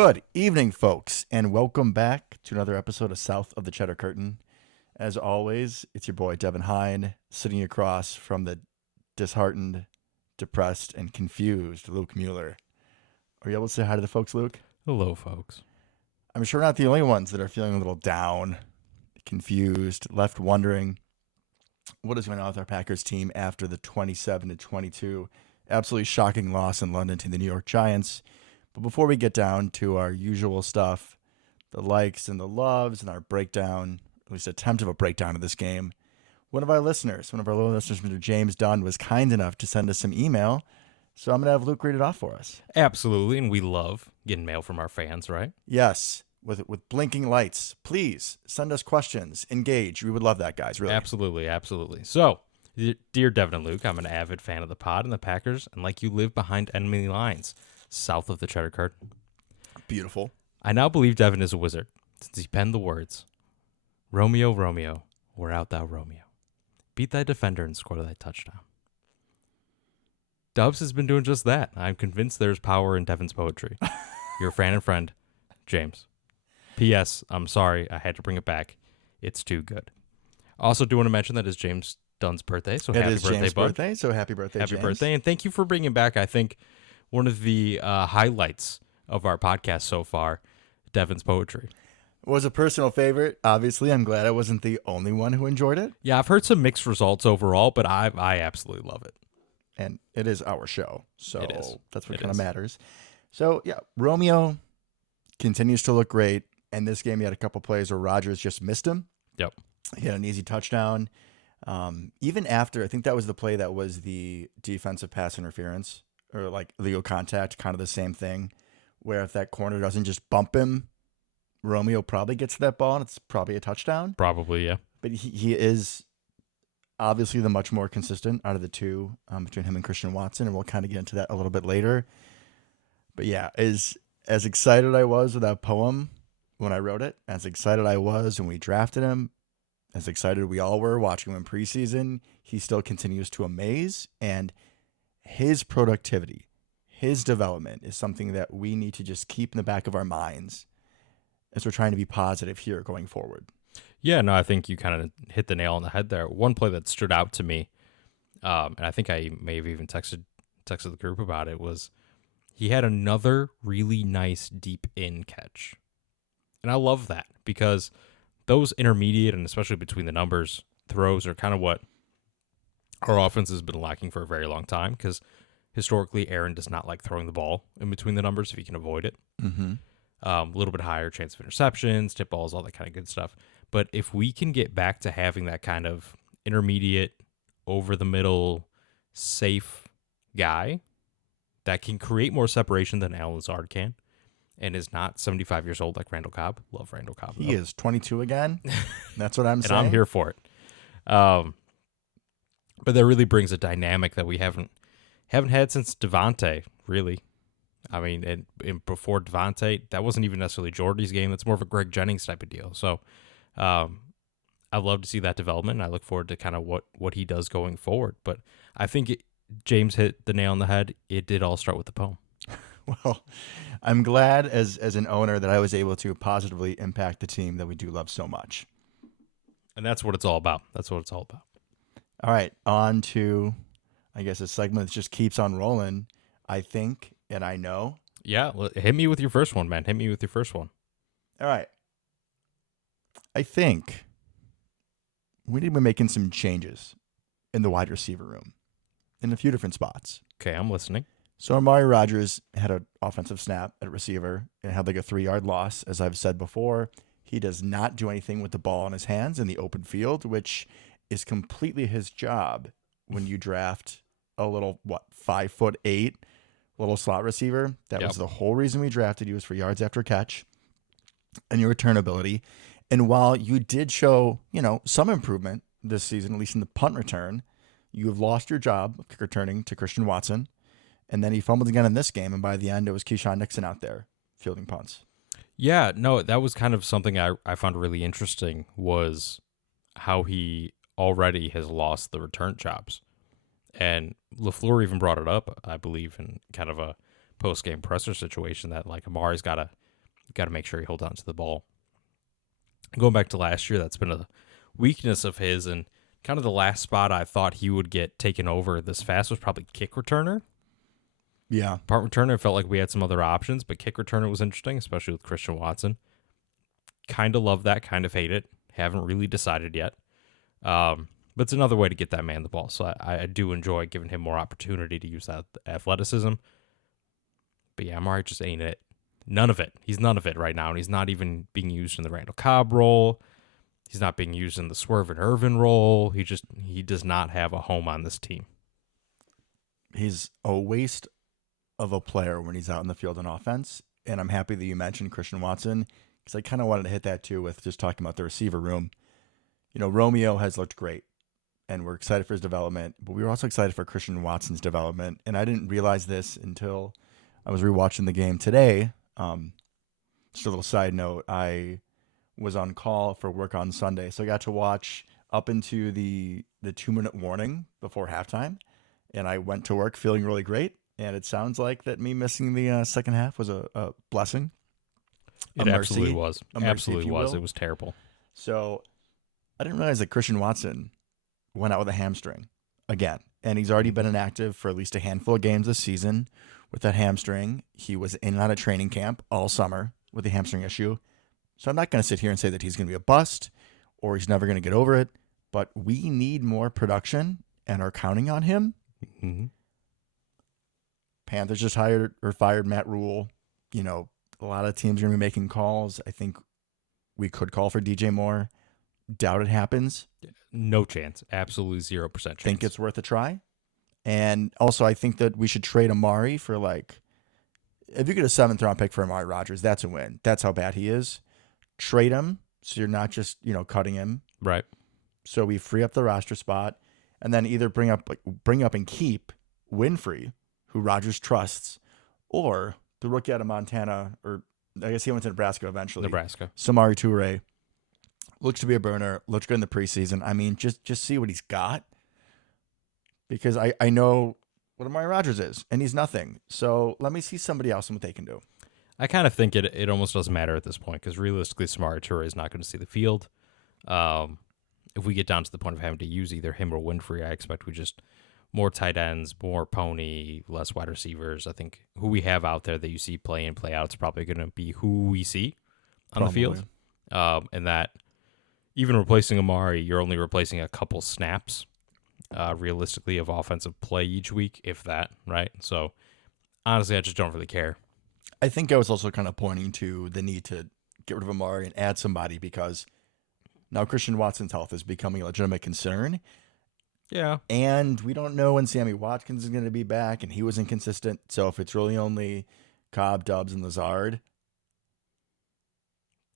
Good evening, folks, and welcome back to another episode of South of the Cheddar Curtain. As always, it's your boy Devin Hine, sitting across from the disheartened, depressed, and confused Luke Mueller. Are you able to say hi to the folks, Luke? Hello, folks. I'm sure we're not the only ones that are feeling a little down, confused, left wondering what is going on with our Packers team after the 27-22 absolutely shocking loss in London to the New York Giants. But before we get down to our usual stuff, the likes and the loves and our breakdown, at least attempt of a breakdown of this game, one of our loyal listeners, Mr. James Dunn, was kind enough to send us some email. So I'm going to have Luke read it off for us. Absolutely, and we love getting mail from our fans, right? Yes, with blinking lights. Please send us questions. Engage. We would love that, guys, really. Absolutely. So, dear Devin and Luke, I'm an avid fan of the pod and the Packers, and like you live behind enemy lines, south of the Cheddar Curtain. Beautiful. I now believe Devin is a wizard, since he penned the words, Romeo, Romeo, where art thou, Romeo? Beat thy defender and score thy touchdown. Dubs has been doing just that. I'm convinced there's power in Devin's poetry. Your fan and friend, James. P.S. I'm sorry, I had to bring it back. It's too good. Also, do want to mention that it's James Dunn's birthday, so happy birthday, James' bud. birthday, so happy birthday, Happy James. birthday, and thank you for bringing back, I think, one of the highlights of our podcast so far, Devin's poetry. It was a personal favorite. Obviously, I'm glad I wasn't the only one who enjoyed it. Yeah, I've heard some mixed results overall, but I absolutely love it. And it is our show, so It is. that's what It kind of is. matters. So, yeah, Romeo continues to look great. And this game, he had a couple plays where Rodgers just missed him. Yep. He had an easy touchdown. Even after, I think that was the play that was the defensive pass interference or like legal contact, kind of the same thing, where if that corner doesn't just bump him, Romeo probably gets to that ball and it's probably a touchdown. Probably, yeah. But he is obviously the much more consistent out of the two between him and Christian Watson, and we'll kind of get into that a little bit later. But yeah, as excited I was with that poem when I wrote it, as excited I was when we drafted him, as excited we all were watching him in preseason, he still continues to amaze, and his productivity, his development is something that we need to just keep in the back of our minds as we're trying to be positive here going forward. Yeah, no, I think you kind of hit the nail on the head there. One play that stood out to me, and I think I may have even texted the group about it, was he had another really nice deep in catch. And I love that because those intermediate and especially between the numbers throws are kind of what our offense has been lacking for a very long time because historically Aaron does not like throwing the ball in between the numbers if he can avoid it. Mm-hmm. A little bit higher chance of interceptions, tip balls, all that kind of good stuff. But if we can get back to having that kind of intermediate, over-the-middle, safe guy that can create more separation than Alan Lazard can and is not 75 years old like Randall Cobb. Love Randall Cobb. He is 22 again. That's what I'm saying. And I'm here for it. But that really brings a dynamic that we haven't had since Devontae, really. I mean, and before Devontae, that wasn't even necessarily Jordy's game. That's more of a Greg Jennings type of deal. So I love to see that development, and I look forward to kind of what he does going forward. But I think James hit the nail on the head. It did all start with the poem. Well, I'm glad as an owner that I was able to positively impact the team that we do love so much. And that's what it's all about. All right, on to, I guess, a segment that just keeps on rolling. I think, and I know. Yeah, hit me with your first one, man. All right. I think we need to be making some changes in the wide receiver room in a few different spots. Okay, I'm listening. So Amari Rodgers had an offensive snap at receiver and had like a 3-yard loss. As I've said before, he does not do anything with the ball in his hands in the open field, which is completely his job when you draft a little, 5'8" little slot receiver. That was the whole reason we drafted you, was for yards after catch and your return ability. And while you did show, some improvement this season, at least in the punt return, you have lost your job of kick returning to Christian Watson. And then he fumbled again in this game, and by the end, it was Keyshawn Nixon out there fielding punts. Yeah, no, that was kind of something I found really interesting, was how he already has lost the return jobs. And LaFleur even brought it up, I believe, in kind of a post-game presser situation, that like Amari's got to You got to make sure he holds on to the ball. Going back to last year, that's been a weakness of his, and kind of the last spot I thought he would get taken over this fast was probably kick returner. Yeah. Punt returner felt like we had some other options, but kick returner was interesting, especially with Christian Watson. Kind of love that, kind of hate it. Haven't really decided yet. But it's another way to get that man the ball. So I do enjoy giving him more opportunity to use that athleticism. But yeah, Amari just ain't it. None of it. He's none of it right now, and he's not even being used in the Randall Cobb role. He's not being used in the Swerve and Irvin role. He does not have a home on this team. He's a waste of a player when he's out in the field on offense. And I'm happy that you mentioned Christian Watson, because I kind of wanted to hit that too with just talking about the receiver room. You know, Romeo has looked great, and we're excited for his development, but we were also excited for Christian Watson's development. And I didn't realize this until I was rewatching the game today. Just a little side note, I was on call for work on Sunday, so I got to watch up into the 2-minute warning before halftime, and I went to work feeling really great. And it sounds like that me missing the second half was a blessing. It absolutely was. Absolutely was. It was terrible. So I didn't realize that Christian Watson went out with a hamstring again, and he's already been inactive for at least a handful of games this season with that hamstring. He was in and out of training camp all summer with the hamstring issue. So I'm not going to sit here and say that he's going to be a bust or he's never going to get over it, but we need more production and are counting on him. Mm-hmm. Panthers just hired or fired Matt Rule. You know, a lot of teams are going to be making calls. I think we could call for DJ Moore. Doubt it happens. No chance. Absolutely 0% chance. Think it's worth a try. And also, I think that we should trade Amari for, like, if you get a 7th round pick for Amari Rodgers, that's a win. That's how bad he is. Trade him so you're not just, you know, cutting him. Right. So we free up the roster spot, and then either bring up and keep Winfrey, who Rodgers trusts, or the rookie out of Montana, or I guess he went to Nebraska eventually. Nebraska. Samori Toure. Looks to be a burner. Looks good in the preseason. I mean, just see what he's got. Because I know what Amari Rodgers is, and he's nothing. So let me see somebody else and what they can do. I kind of think it almost doesn't matter at this point, because realistically, Samari Toure is not going to see the field. If we get down to the point of having to use either him or Winfrey, I expect we just more tight ends, more pony, less wide receivers. I think who we have out there that you see play in, play out is probably going to be who we see on the field. And that even replacing Amari, you're only replacing a couple snaps, realistically, of offensive play each week, if that, right? So honestly, I just don't really care. I think I was also kind of pointing to the need to get rid of Amari and add somebody, because now Christian Watson's health is becoming a legitimate concern. Yeah. And we don't know when Sammy Watkins is going to be back, and he was inconsistent. So if it's really only Cobb, Doubs, and Lazard.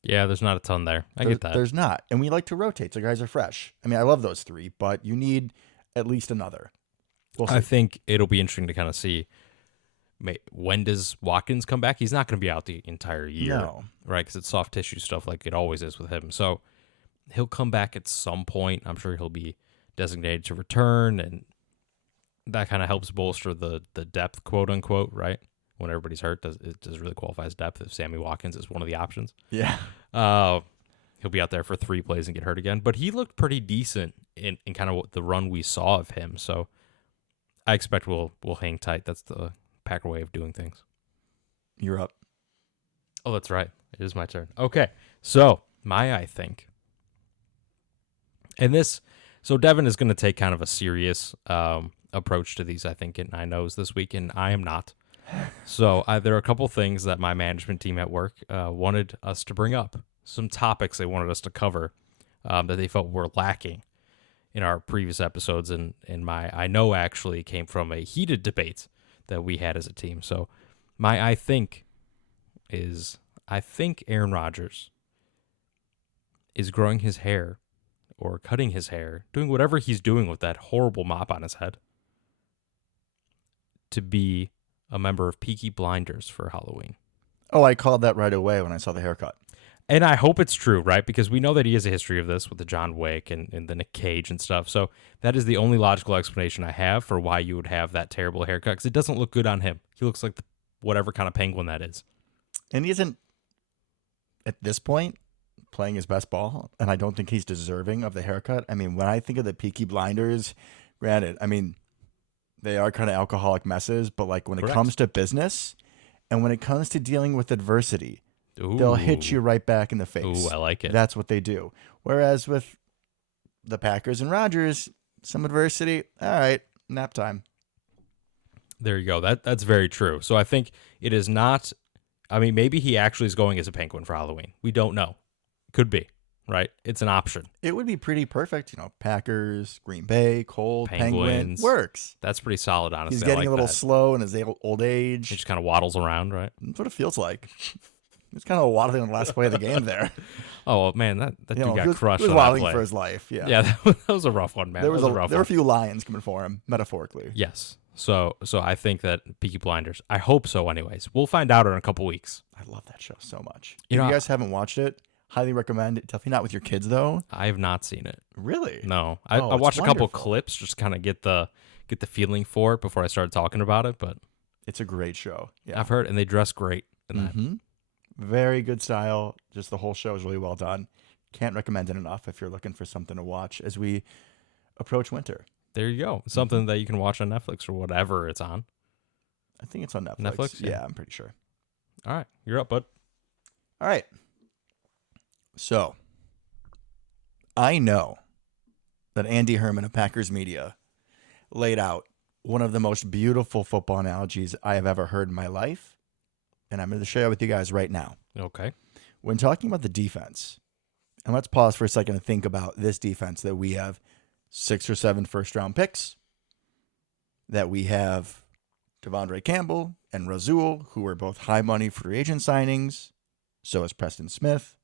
Yeah, there's not a ton there. I get that. There's not. And we like to rotate, so guys are fresh. I mean, I love those three, but you need at least another. We'll see. I think it'll be interesting to kind of see, when does Watkins come back? He's not going to be out the entire year, No. right? Because it's soft tissue stuff like it always is with him. So he'll come back at some point. I'm sure he'll be designated to return, and that kind of helps bolster the depth, quote unquote, right? When everybody's hurt, it does really qualify as depth if Sammy Watkins is one of the options. Yeah. He'll be out there for 3 plays and get hurt again. But he looked pretty decent in kind of the run we saw of him. So I expect we'll hang tight. That's the Packer way of doing things. You're up. Oh, that's right. It is my turn. Okay. So I think. And this, so Devin is going to take kind of a serious approach to these, I think, in 9-0s this week, and I am not. So there are a couple things that my management team at work wanted us to bring up. Some topics they wanted us to cover that they felt were lacking in our previous episodes, and I know actually came from a heated debate that we had as a team. So I think Aaron Rodgers is growing his hair or cutting his hair, doing whatever he's doing with that horrible mop on his head, to be a member of Peaky Blinders for Halloween. Oh, I called that right away when I saw the haircut. And I hope it's true, right? Because we know that he has a history of this with the John Wick and the Nick Cage and stuff. So that is the only logical explanation I have for why you would have that terrible haircut, because it doesn't look good on him. He looks like whatever kind of penguin that is. And he isn't at this point, playing his best ball, and I don't think he's deserving of the haircut. I mean, when I think of the Peaky Blinders, granted, I mean, they are kind of alcoholic messes, but like when it Correct. comes to business and when it comes to dealing with adversity, Ooh. they'll hit you right back in the face. Ooh, I like it. That's what they do. Whereas with the Packers and Rodgers, some adversity, all right, nap time. There you go. That's very true. So I think it is not. I mean, maybe he actually is going as a penguin for Halloween. We don't know. Could be, right? It's an option. It would be pretty perfect. Packers, Green Bay, Cold, Penguin. Penguins. Works. That's pretty solid, honestly. He's I getting like a little that. slow in his old He age. just kind of waddles around, right? That's what it feels like. It's kind of waddling on the last play of the game there. Oh man, that dude got he was, crushed. He was on that waddling play. for his life. Yeah. Yeah, that was a rough one, man. There That was a rough there were one. a few lions coming for him, metaphorically. Yes. So I think that Peaky Blinders. I hope so. Anyways, we'll find out in a couple weeks. I love that show so much. You If know, you guys haven't watched it, highly recommend it. Definitely not with your kids though. I have not seen it. Really? No, Oh, I it's watched a couple wonderful. clips just kind of get the feeling for it before I started talking about it. But It's a great show. Yeah. I've heard, and they dress great in that. Mhm. Very good style. Just the whole show is really well done. Can't recommend it enough if you're looking for something to watch as we approach winter. There you go. Something that you can watch on Netflix or whatever it's on. I think it's on Netflix. Netflix? Yeah. Yeah, I'm pretty sure. All right, you're up, bud. All right. So, I know that Andy Herman of Packers Media laid out one of the most beautiful football analogies I have ever heard in my life, and I'm going to share it with you guys right now. Okay. When talking about the defense, and let's pause for a second and think about this defense that we have 6 or 7 first-round picks, that we have Devondre Campbell and Razul, who are both high-money free agent signings. So is Preston Smith,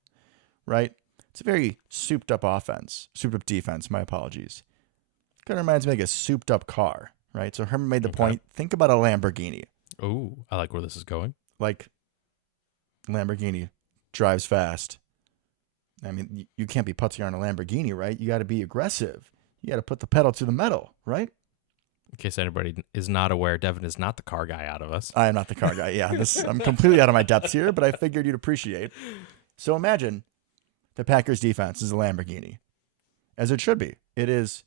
right? It's a very souped-up offense. Souped-up defense, my apologies. Kind of reminds me like a souped-up car, right? So Herman made the point, think about a Lamborghini. Ooh, I like where this is going. Like, Lamborghini drives fast. I mean, you can't be putzing on a Lamborghini, right? You got to be aggressive. You got to put the pedal to the metal, right? In case anybody is not aware, Devin is not the car guy out of us. I am not the car guy. Yeah, I'm completely out of my depths here, but I figured you'd appreciate. So imagine the Packers defense is a Lamborghini, as it should be. It is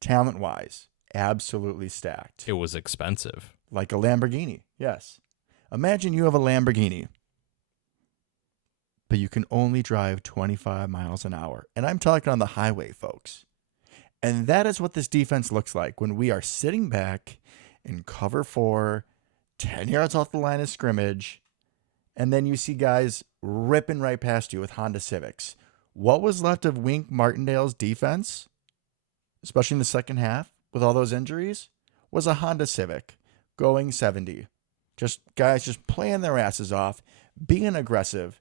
talent-wise absolutely stacked, It was expensive. like a Lamborghini. Yes. Imagine you have a Lamborghini, but you can only drive 25 miles an hour. And I'm talking on the highway, folks. And that is what this defense looks like when we are sitting back in cover 4, 10 yards off the line of scrimmage, and then you see guys ripping right past you with Honda Civics. What was left of Wink Martindale's defense, especially in the second half with all those injuries, was a Honda Civic going 70. Just guys just playing their asses off, being aggressive.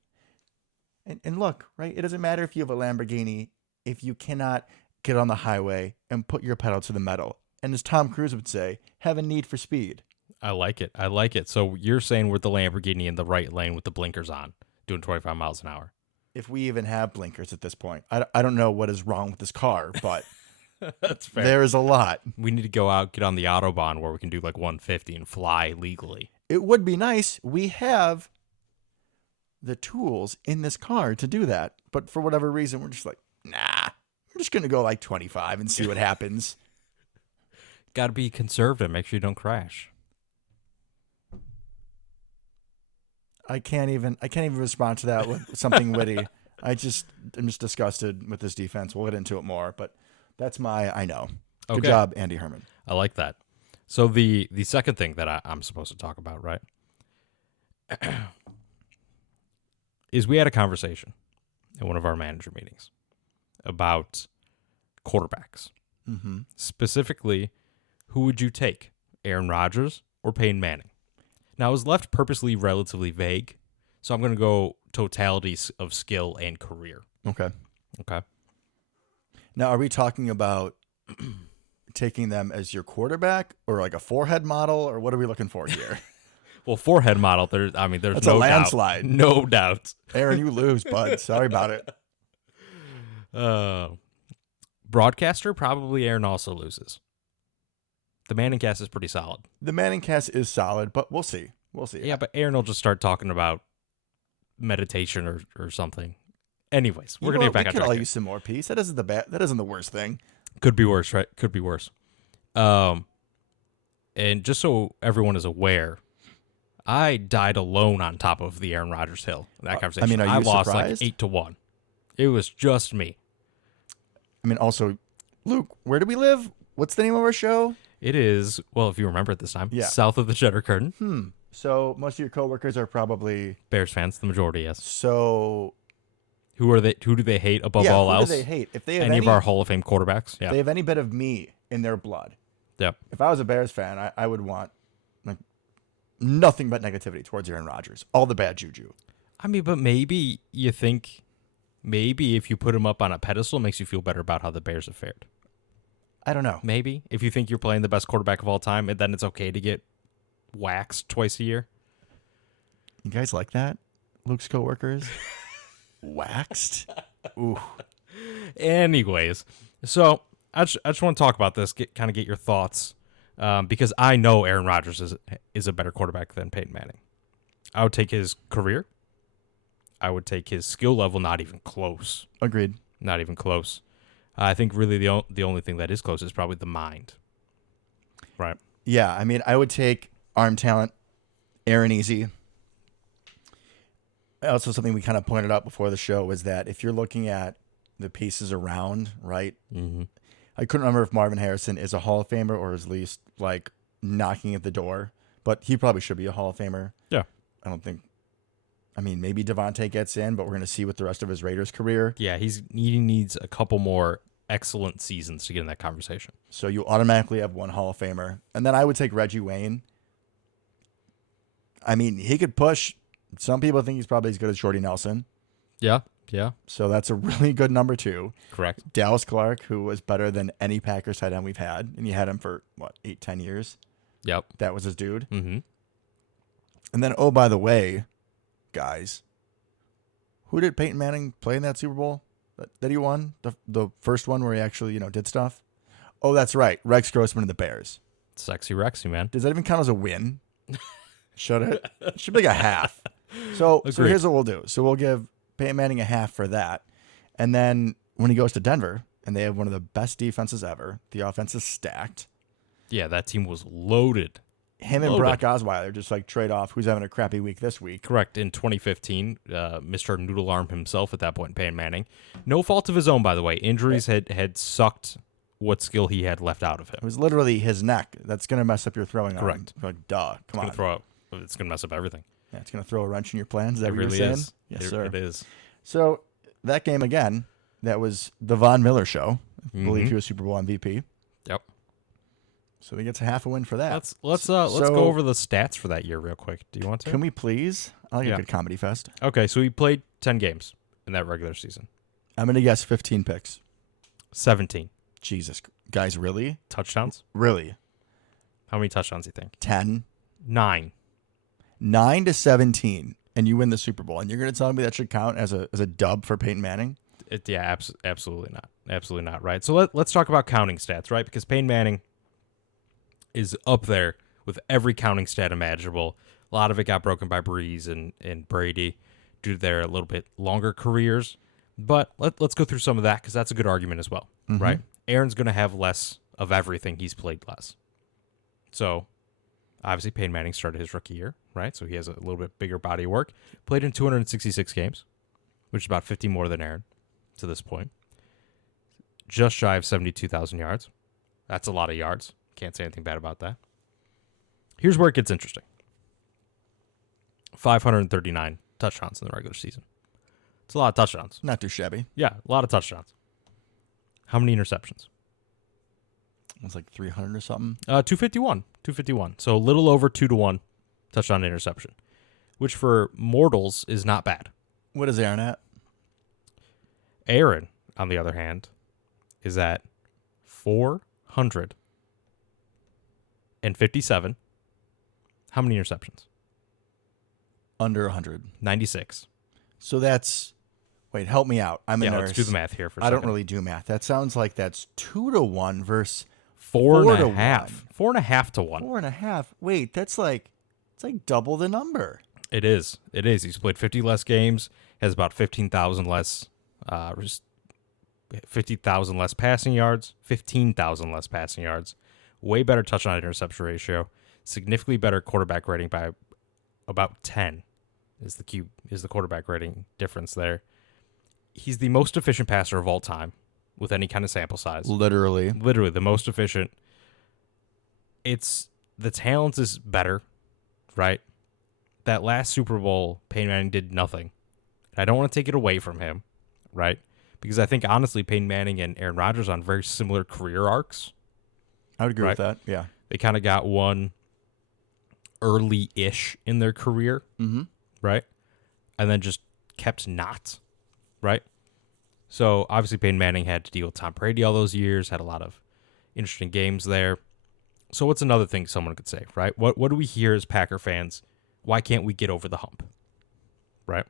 And look, right? It doesn't matter if you have a Lamborghini if you cannot get on the highway and put your pedal to the metal. And as Tom Cruise would say, have a need for speed. I like it. I like it. So you're saying we're the Lamborghini in the right lane with the blinkers on, doing 25 miles an hour. If we even have blinkers at this point. I don't know what is wrong with this car, but That's fair. there is a lot. We need to go out, get on the Autobahn where we can do like 150 and fly legally. It would be nice. We have the tools in this car to do that. But for whatever reason, we're just like, nah, I'm just going to go like 25 and see what happens. Got to be conservative. Make sure you don't crash. I can't even respond to that with something witty. I'm just disgusted with this defense. We'll get into it more, but that's I know. Good Okay. job, Andy Herman. I like that. So the second thing that I'm supposed to talk about, right, is we had a conversation in one of our manager meetings about quarterbacks. Mm-hmm. Specifically, who would you take, Aaron Rodgers or Peyton Manning? Now, it was left purposely relatively vague, so I'm going to go totalities of skill and career. Okay. Okay. Now, are we talking about taking them as your quarterback or like a forehead model, or what are we looking for here? Well, forehead model, there's That's no a landslide. doubt. No doubt. Aaron, you lose, bud. Sorry about it. Broadcaster, probably Aaron also loses. The Manning cast is pretty solid. The Manning cast is solid, but we'll see. We'll see. Yeah, but Aaron will just start talking about meditation or something. Anyways, we're You gonna know get what? back We on could track all here. use some more peace. That isn't that isn't the worst thing. Could be worse, right? Could be worse. And just so everyone is aware, I died alone on top of the Aaron Rodgers hill in that conversation. I mean, are I you lost surprised? like 8-1. It was just me. I mean, also, Luke, where do we live? What's the name of our show? It is, well, if you remember at this time, Yeah. south of the Cheddar Curtain. So most of your coworkers are probably Bears fans, the majority, yes. so. Who are they? Who do they hate above Yeah, all who else? do they hate? If they have Any of our Hall of Fame quarterbacks? Yeah. they have any bit of me in their blood. Yep. If I was a Bears fan, I would want like nothing but negativity towards Aaron Rodgers. All the bad juju. I mean, but maybe you think maybe if you put him up on a pedestal, it makes you feel better about how the Bears have fared. I don't know. Maybe if you think you're playing the best quarterback of all time, and then it's okay to get waxed twice a year. You guys like that? Luke's coworkers? Waxed? Ooh. Anyways, so I just want to talk about this, kind of get your thoughts, because I know Aaron Rodgers is a better quarterback than Peyton Manning. I would take his career. I would take his skill level, not even close. Agreed. Not even close. I think really the only thing that is close is probably the mind. Right. Yeah, I mean, I would take arm talent, Aaron Easy. Also, something we kind of pointed out before the show was that if you're looking at the pieces around, right? Mm-hmm. I couldn't remember if Marvin Harrison is a Hall of Famer or is at least like knocking at the door, but he probably should be a Hall of Famer. Yeah. I don't think. I mean, maybe Devontae gets in, but we're going to see with the rest of his Raiders career. Yeah, he needs a couple more excellent seasons to get in that conversation. So you automatically have one Hall of Famer. And then I would take Reggie Wayne. I mean, he could push. Some people think he's probably as good as Jordy Nelson. Yeah, yeah, So that's a really good number 2. correct. Dallas Clark, who was better than any Packers tight end we've had. And you had him for, 8-10 years? Yep. That was his dude. Mm-hmm. And then, oh, by the way, guys, who did Peyton Manning play in that Super Bowl that he won? The first one where he actually, did stuff? Oh, that's right. Rex Grossman and the Bears. Sexy Rexy, man. Does that even count as a win? Should it? It should be like a half. So Agreed. here's what we'll do. So we'll give Peyton Manning a half for that. And then when he goes to Denver, and they have one of the best defenses ever, the offense is stacked. Yeah, that team was loaded. Him and Brock Osweiler just like trade off who's having a crappy week this week. Correct. In 2015, Mr. Noodle Arm himself at that point, Peyton Manning. No fault of his own, by the way. Injuries had sucked what skill he had left out of him. It was literally his neck that's going to mess up your throwing arm. Correct. Like, duh. Come on. It's going to mess up everything. Yeah, it's going to throw a wrench in your plans. Is that It what you're really saying? is. Yes, It- sir. It is. So that game again, that was the Von Miller show. I believe he was Super Bowl MVP. Yep. So he gets a half a win for that. Let's So- go over the stats for that year real quick. Do you want to? Can we please? I like Yeah. a good comedy fest. Okay, so he played 10 games in that regular season. I'm going to guess 15 picks. 17 Jesus. Guys, really? touchdowns. Really? How many touchdowns do you think? 10? 9. 9-17. And you win the Super Bowl. And you're going to tell me that should count as a dub for Peyton Manning? Absolutely not. Absolutely not, right? So let's talk about counting stats, right? Because Peyton Manning is up there with every counting stat imaginable. A lot of it got broken by Breeze and Brady due to their a little bit longer careers. But let's go through some of that because that's a good argument as well, right? Aaron's going to have less of everything. He's played less. So obviously Peyton Manning started his rookie year, right? So he has a little bit bigger body of work. Played in 266 games, which is about 50 more than Aaron to this point. Just shy of 72,000 yards. That's a lot of yards. Can't say anything bad about that. Here's where it gets interesting. 539 touchdowns in the regular season. It's a lot of touchdowns. Not too shabby. Yeah, a lot of touchdowns. How many interceptions? It was like 300 or something. 251. 251. So a little over 2-1 touchdown to interception, which for mortals is not bad. What is Aaron at? Aaron, on the other hand, is at 457. How many interceptions? Under 100. 96. So that's... Wait, help me out. I'm a nurse. Let's do the math here for a I second. don't really do math. That sounds like that's 2-1 versus 4.5. 4 to 1. 4.5 to 1. 4.5. Wait, that's like... It's like double the number. It is. It is. He's played 50 less games, has about 15,000 less, 50,000 less passing yards, 15,000 less passing yards, way better touchdown interception ratio, significantly better quarterback rating by about 10 is the quarterback rating difference there. He's the most efficient passer of all time with any kind of sample size. Literally The most efficient. It's the talent is better, right? That last Super Bowl, Peyton Manning did nothing. I don't want to take it away from him, right? Because I think, honestly, Peyton Manning and Aaron Rodgers on very similar career arcs. I would agree Right. with that. Yeah. They kind of got one early-ish in their career, right? And then just kept not, right? So, obviously, Peyton Manning had to deal with Tom Brady all those years, had a lot of interesting games there. So, what's another thing someone could say, right? What do we hear as Packer fans? Why can't we get over the hump, right?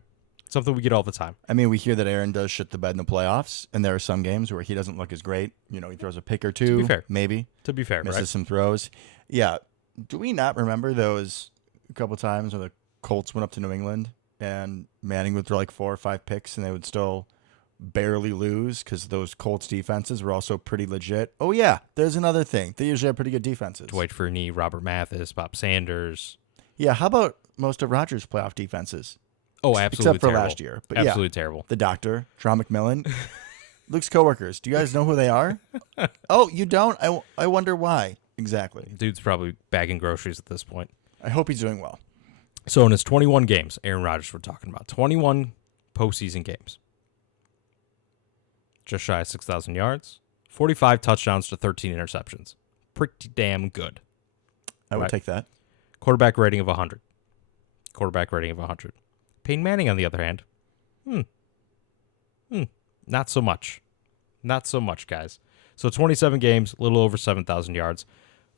Something we get all the time. I mean, we hear that Aaron does shit the bed in the playoffs, and there are some games where he doesn't look as great. You know, he throws a pick or two. be fair. Maybe. To be fair, Misses right? some throws. Yeah. Do we not remember those a couple times when the Colts went up to New England and Manning would throw like 4 or 5 picks and they would still barely lose because those Colts defenses were also pretty legit? Oh, yeah. There's another thing. They usually have pretty good defenses. Dwight Freeney, Robert Mathis, Bob Sanders. Yeah. How about most of Rodgers' playoff defenses? Oh, absolutely Except for terrible. last year. But Absolutely yeah, terrible. the doctor, Tron McMillan, Luke's coworkers. Do you guys know who they are? Oh, you don't? I wonder why. Exactly. Dude's probably bagging groceries at this point. I hope he's doing well. So in his 21 games, Aaron Rodgers we're talking about, 21 postseason games. Just shy of 6,000 yards, 45 touchdowns to 13 interceptions. Pretty damn good. I would Right. take that. Quarterback rating of 100. Peyton Manning, on the other hand, not so much. Not so much, guys. So 27 games, a little over 7,000 yards,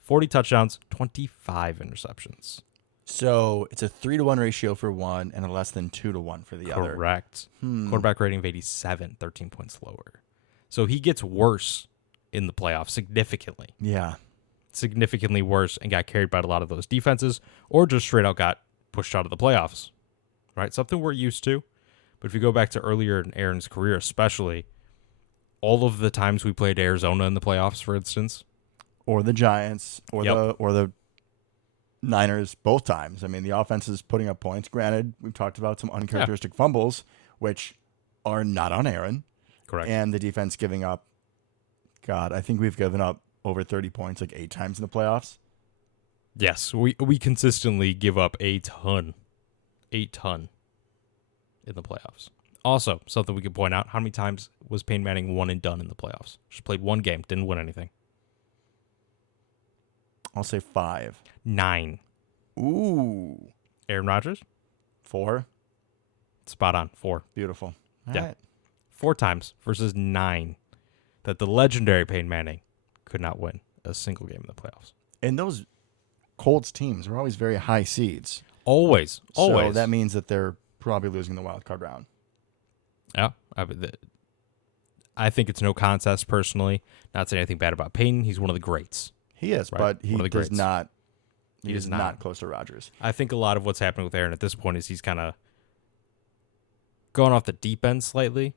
40 touchdowns, 25 interceptions. So it's a 3-to-1 ratio for one and a less than 2-to-1 for the other. Correct. Quarterback rating of 87, 13 points lower. So he gets worse in the playoffs significantly. Yeah. Significantly worse and got carried by a lot of those defenses or just straight out got pushed out of the playoffs. Right? Something we're used to. But if you go back to earlier in Aaron's career, especially, all of the times we played Arizona in the playoffs, for instance. Or the Giants or Yep. the Niners both times. I mean, the offense is putting up points. Granted, we've talked about some uncharacteristic fumbles, which are not on Aaron. Correct. And the defense giving up, God, I think we've given up over 30 points like 8 times in the playoffs. Yes, we consistently give up a ton in the playoffs. Also, something we could point out, how many times was Peyton Manning one and done in the playoffs? Just played one game, didn't win anything. I'll say 5. 9. Ooh. Aaron Rodgers? 4. Spot on. 4. Beautiful. All Yeah. right. 4 times versus 9 that the legendary Peyton Manning could not win a single game in the playoffs. And those Colts teams are always very high seeds. Always. So that means that they're probably losing the wild card round. Yeah. I think it's no contest personally. Not saying anything bad about Peyton. He's one of the greats. He is, Right. but he One of the does greats. not. He He does is not. not close to Rodgers. I think a lot of what's happening with Aaron at this point is he's kind of going off the deep end slightly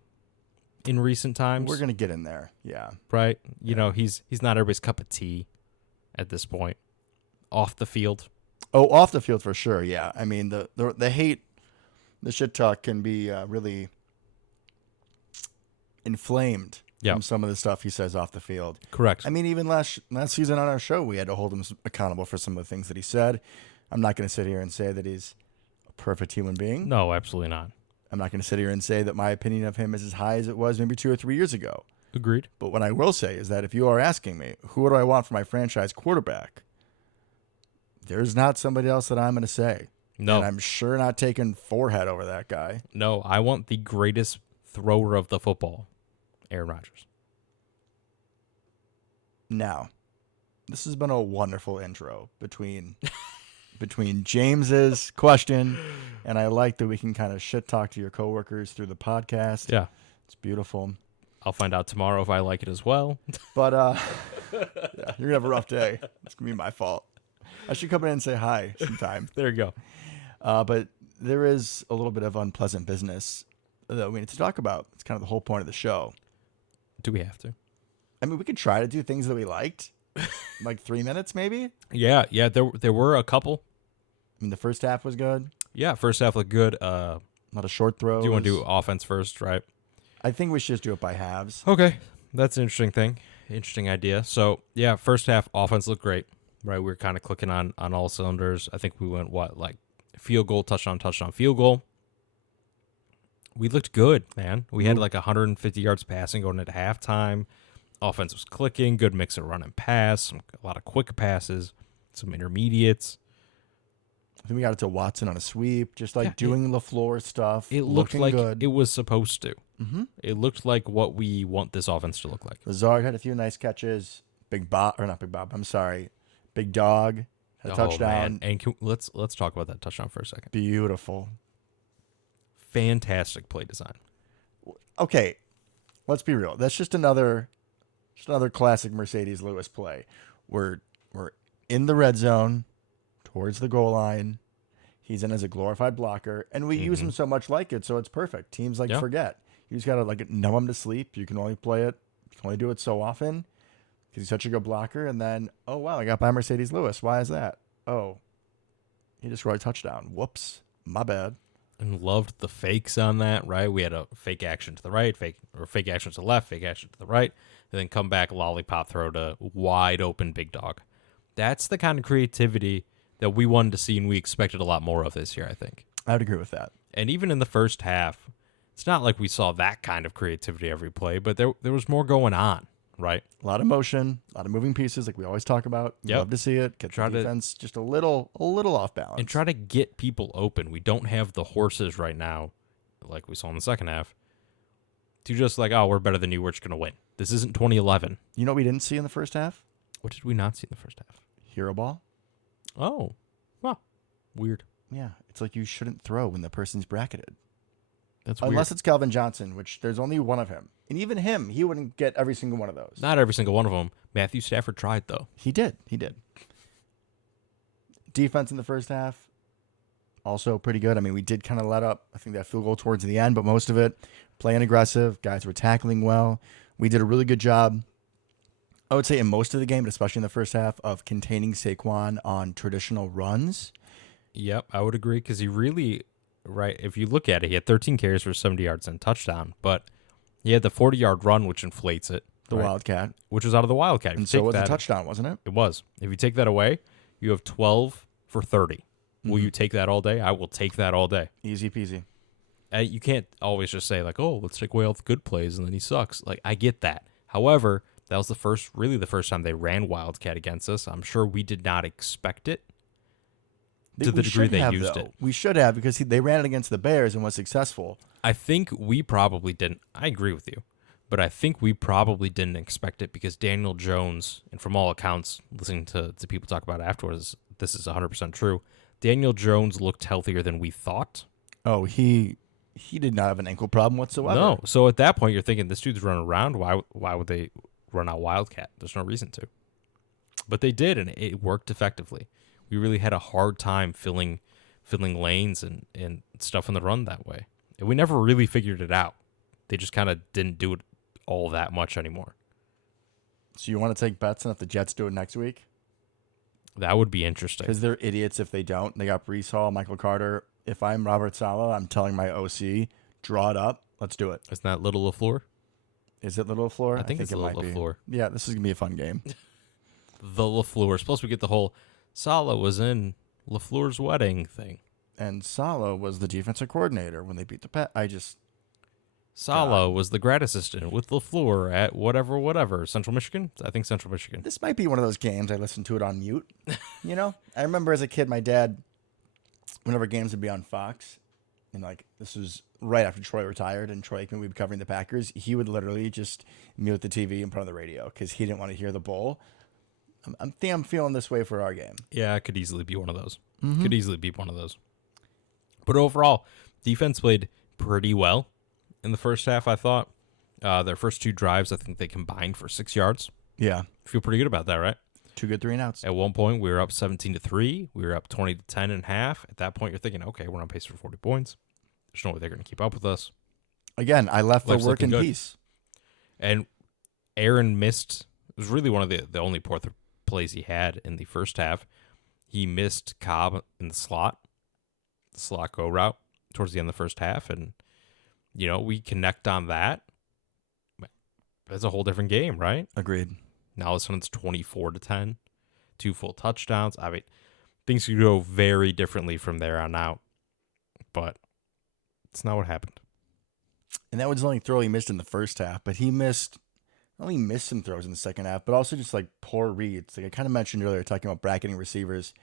in recent times. We're gonna get in there. Yeah. right? You know, he's not everybody's cup of tea at this point. Off the field. Oh, off the field for sure. Yeah. I mean, the hate, the shit talk can be really inflamed Yep. from some of the stuff he says off the field. Correct. I mean, even last season on our show, we had to hold him accountable for some of the things that he said. I'm not going to sit here and say that he's a perfect human being. No, absolutely not. I'm not going to sit here and say that my opinion of him is as high as it was maybe 2 or 3 years ago. Agreed. But what I will say is that if you are asking me, who do I want for my franchise quarterback? There's not somebody else that I'm going to say. No. And I'm sure not taking forehead over that guy. No, I want the greatest thrower of the football, Aaron Rodgers. Now, this has been a wonderful intro between James's question, and I like that we can kind of shit talk to your coworkers through the podcast. Yeah. It's beautiful. I'll find out tomorrow if I like it as well. But yeah, you're gonna have a rough day. It's gonna be my fault. I should come in and say hi sometime. There you go. But there is a little bit of unpleasant business that we need to talk about. It's kind of the whole point of the show. Do we have to? I mean, we could try to do things that we liked, like 3 minutes maybe. Yeah. There were a couple. I mean, the first half was good. Yeah, first half looked good. A lot of short throws. Do you want to do offense first, right? I think we should just do it by halves. Okay, that's an interesting thing. Interesting idea. So, yeah, first half offense looked great, right? We were kind of clicking on all cylinders. I think we went, like field goal, touchdown, field goal. We looked good, man. We had like 150 yards passing going into halftime. Offense was clicking, good mix of run and pass, a lot of quick passes, some intermediates. I think we got it to Watson on a sweep, just like Yeah, doing LaFleur stuff. It looked looking like good. it was supposed to. Mm-hmm. It looked like what we want this offense to look like. Lazard had a few nice catches. Big Bob, or not Big Bob, I'm sorry. Big Dog had a touchdown. Man. And let's talk about that touchdown for a second. Beautiful. Fantastic play design. Okay, let's be real. That's just another classic Mercedes Lewis play. We're in the red zone, towards the goal line. He's in as a glorified blocker, and we use him so much like it, so it's perfect. Teams forget. You just gotta like numb him to sleep. You can only play it. You can only do it so often because he's such a good blocker. And then, oh wow, I got by Mercedes Lewis. Why is that? Oh, he just scored a touchdown. Whoops, my bad. And loved the fakes on that, right? We had a fake action to the right, fake action to the left, fake action to the right, and then come back, lollipop throw to wide open Big Dog. That's the kind of creativity that we wanted to see and we expected a lot more of this year, I think. I would agree with that. And even in the first half, it's not like we saw that kind of creativity every play, but there was more going on, right? A lot of motion, a lot of moving pieces, like we always talk about. Yep. Love to see it. Get the defense just a little off balance. And try to get people open. We don't have the horses right now, like we saw in the second half, to just like, oh, we're better than you, we're just going to win. This isn't 2011. You know what we didn't see in the first half? What did we not see in the first half? Hero ball. Oh, well, weird. Yeah, it's like you shouldn't throw when the person's bracketed. That's Unless weird. it's Calvin Johnson, which there's only one of him. And even him, he wouldn't get every single one of those. Not every single one of them. Matthew Stafford tried, though. He did. Defense in the first half, also pretty good. I mean, we did kind of let up, I think, that field goal towards the end, but most of it, playing aggressive. Guys were tackling well. We did a really good job, I would say, in most of the game, but especially in the first half, of containing Saquon on traditional runs. Yep, I would agree, because he really, right, if you look at it, he had 13 carries for 70 yards and a touchdown, but he had the 40-yard run, which inflates it. The Wildcat. Which was out of the Wildcat. And so was a touchdown, wasn't it? It was. If you take that away, you have 12 for 30. Will you take that all day? I will take that all day. Easy peasy. You can't always just say, like, oh, let's take away all the good plays, and then he sucks. Like, I get that. However, that was the first time they ran Wildcat against us. I'm sure we did not expect it to the degree they used it. We should have, because they ran it against the Bears and was successful. I think we probably didn't. I agree with you. But I think we probably didn't expect it because Daniel Jones, and from all accounts, listening to people talk about it afterwards, this is 100% true. Daniel Jones looked healthier than we thought. Oh, he did not have an ankle problem whatsoever. No. So at that point, you're thinking, this dude's running around. Why would they run out Wildcat? There's no reason to. But they did, and it worked effectively. We really had a hard time filling lanes and stuff in the run that way. And we never really figured it out. They just kind of didn't do it all that much anymore. So you want to take bets on if the Jets do it next week? That would be interesting. Because they're idiots if they don't. They got Breece Hall, Michael Carter. If I'm Robert Saleh, I'm telling my OC, draw it up. Let's do it. Isn't that Little LaFleur? Is it Little LaFleur? I think it's Little LaFleur. Yeah, this is going to be a fun game. The LaFleur. Plus, we get the whole Saleh was in LaFleur's wedding thing. And Saleh was the defensive coordinator when they beat the Pet. Saleh was the grad assistant with LaFleur at whatever. Central Michigan? I think Central Michigan. This might be one of those games I listened to it on mute. You know? I remember as a kid, my dad, whenever games would be on Fox, and like this was right after Troy retired and Troy Aikman would be covering the Packers, he would literally just mute the TV and put on the radio because he didn't want to hear the bull. I'm feeling this way for our game. Yeah, it could easily be one of those. Could easily be one of those. But overall, defense played pretty well in the first half, I thought. Their first two drives, I think they combined for 6 yards. Yeah. Feel pretty good about that, right? 2 good 3-and-outs. At one point, we were up 17-3. We were up 20-10 and a half. At that point, you're thinking, okay, we're on pace for 40 points. There's no way they're going to keep up with us. Again, I left the Life's work in looking good. peace. And Aaron missed. It was really one of the only poor plays he had in the first half. He missed Cobb in the slot go route towards the end of the first half. And, we connect on that. That's a whole different game, right? Agreed. Now all of a sudden it's 24-10, 2 full touchdowns. I mean, things could go very differently from there on out, but it's not what happened. And that was the only throw he missed in the first half, but he not only missed some throws in the second half, but also just like poor reads. Like I kind of mentioned earlier, talking about bracketing receivers.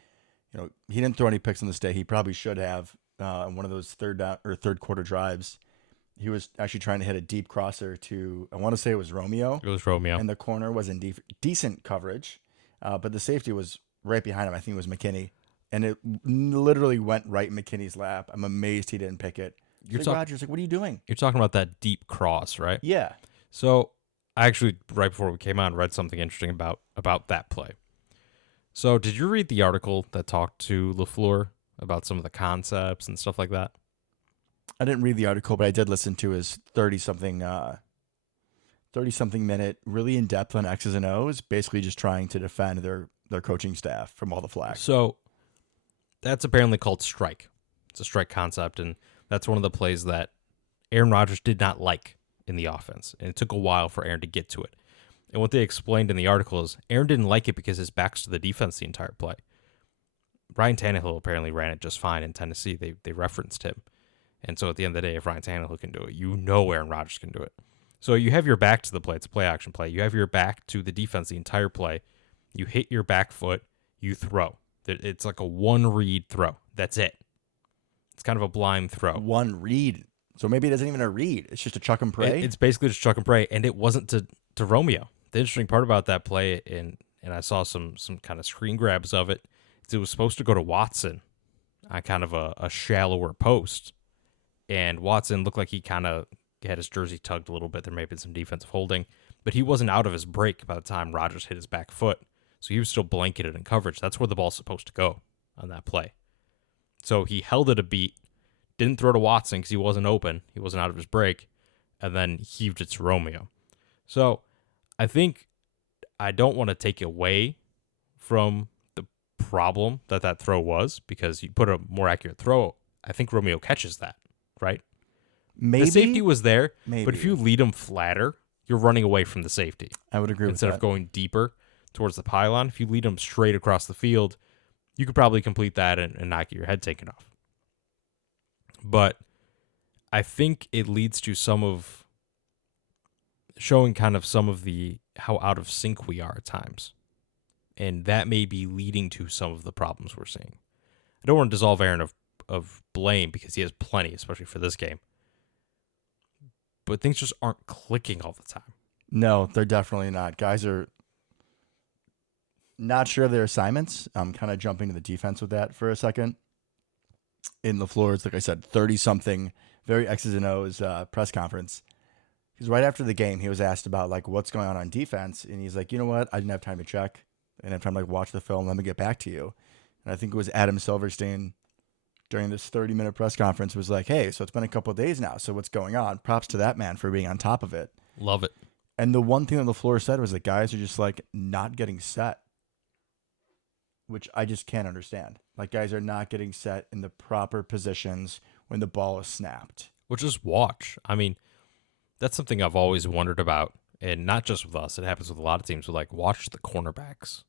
He didn't throw any picks on this day. He probably should have in one of those third quarter drives. He was actually trying to hit a deep crosser to, I want to say it was Romeo. It was Romeo. And the corner was in decent coverage, but the safety was right behind him. I think it was McKinney. And it literally went right in McKinney's lap. I'm amazed he didn't pick it. Rodgers, what are you doing? You're talking about that deep cross, right? Yeah. So I actually, right before we came on, read something interesting about that play. So did you read the article that talked to LaFleur about some of the concepts and stuff like that? I didn't read the article, but I did listen to his 30-something minute, really in-depth on X's and O's, basically just trying to defend their coaching staff from all the flack. So that's apparently called strike. It's a strike concept, and that's one of the plays that Aaron Rodgers did not like in the offense, and it took a while for Aaron to get to it. And what they explained in the article is Aaron didn't like it because his back's to the defense the entire play. Ryan Tannehill apparently ran it just fine in Tennessee. They referenced him. And so at the end of the day, if Ryan Tannehill can do it, Aaron Rodgers can do it. So you have your back to the play. It's a play-action play. You have your back to the defense the entire play. You hit your back foot. You throw. It's like a one-read throw. That's it. It's kind of a blind throw. One read. So maybe it isn't even a read. It's just a chuck and pray? It's basically just chuck and pray, and it wasn't to Romeo. The interesting part about that play, and I saw some kind of screen grabs of it, is it was supposed to go to Watson on kind of a shallower post. And Watson looked like he kind of had his jersey tugged a little bit. There may have been some defensive holding, but he wasn't out of his break by the time Rodgers hit his back foot. So he was still blanketed in coverage. That's where the ball's supposed to go on that play. So he held it a beat, didn't throw to Watson because he wasn't open. He wasn't out of his break, and then heaved it to Romeo. So I think I don't want to take away from the problem that throw was, because you put a more accurate throw. I think Romeo catches that. Right? Maybe. The safety was there, Maybe. but if you lead him flatter, you're running away from the safety. I would agree with that. Instead of going deeper towards the pylon, if you lead him straight across the field, you could probably complete that and not get your head taken off. But I think it leads to showing kind of some of the how out of sync we are at times. And that may be leading to some of the problems we're seeing. I don't want to dissolve Aaron of blame because he has plenty, especially for this game. But things just aren't clicking all the time. No, they're definitely not. Guys are not sure of their assignments. I'm kind of jumping to the defense with that for a second. In LaFleur's, like I said, 30-something, very X's and O's press conference. Because right after the game, he was asked about like what's going on defense, and he's like, you know what? I didn't have time to check. I didn't have time to watch the film. Let me get back to you. And I think it was Adam Silverstein during this 30-minute press conference was like, hey, so it's been a couple of days now. So what's going on? Props to that man for being on top of it. Love it. And the one thing that LaFleur said was that guys are just like not getting set, which I just can't understand. Like guys are not getting set in the proper positions when the ball is snapped. Which is watch. I mean, that's something I've always wondered about. And not just with us. It happens with a lot of teams. Like watch the cornerbacks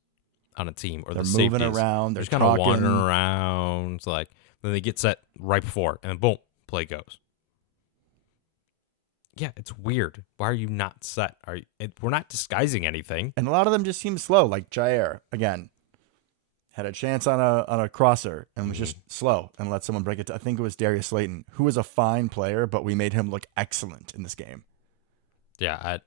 on a team or they're the moving safeties. around. They're just kind of talking. wandering around. Like then they get set right before, and then boom, play goes. Yeah, it's weird. Why are you not set? We're not disguising anything. And a lot of them just seem slow. Like Jair again had a chance on a crosser and was just slow and let someone break it. I think it was Darius Slayton, who was a fine player, but we made him look excellent in this game. Yeah,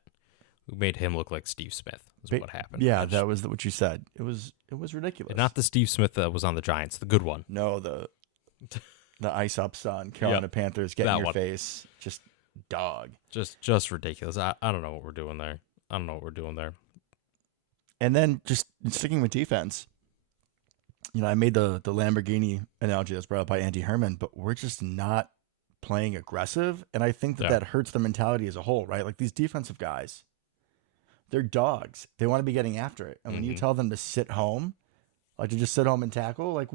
we made him look like Steve Smith. Is what happened. Yeah, that was what you said. It was ridiculous. Not the Steve Smith that was on the Giants, the good one. No, the ice ups on Carolina Panthers get in your face. Just dog. Just ridiculous. I don't know what we're doing there. And then just sticking with defense, I made the Lamborghini analogy that's brought up by Andy Herman, but we're just not playing aggressive. And I think that Yeah. that hurts the mentality as a whole, right? Like these defensive guys, they're dogs. They want to be getting after it. And when you tell them to sit home, like to just sit home and tackle, like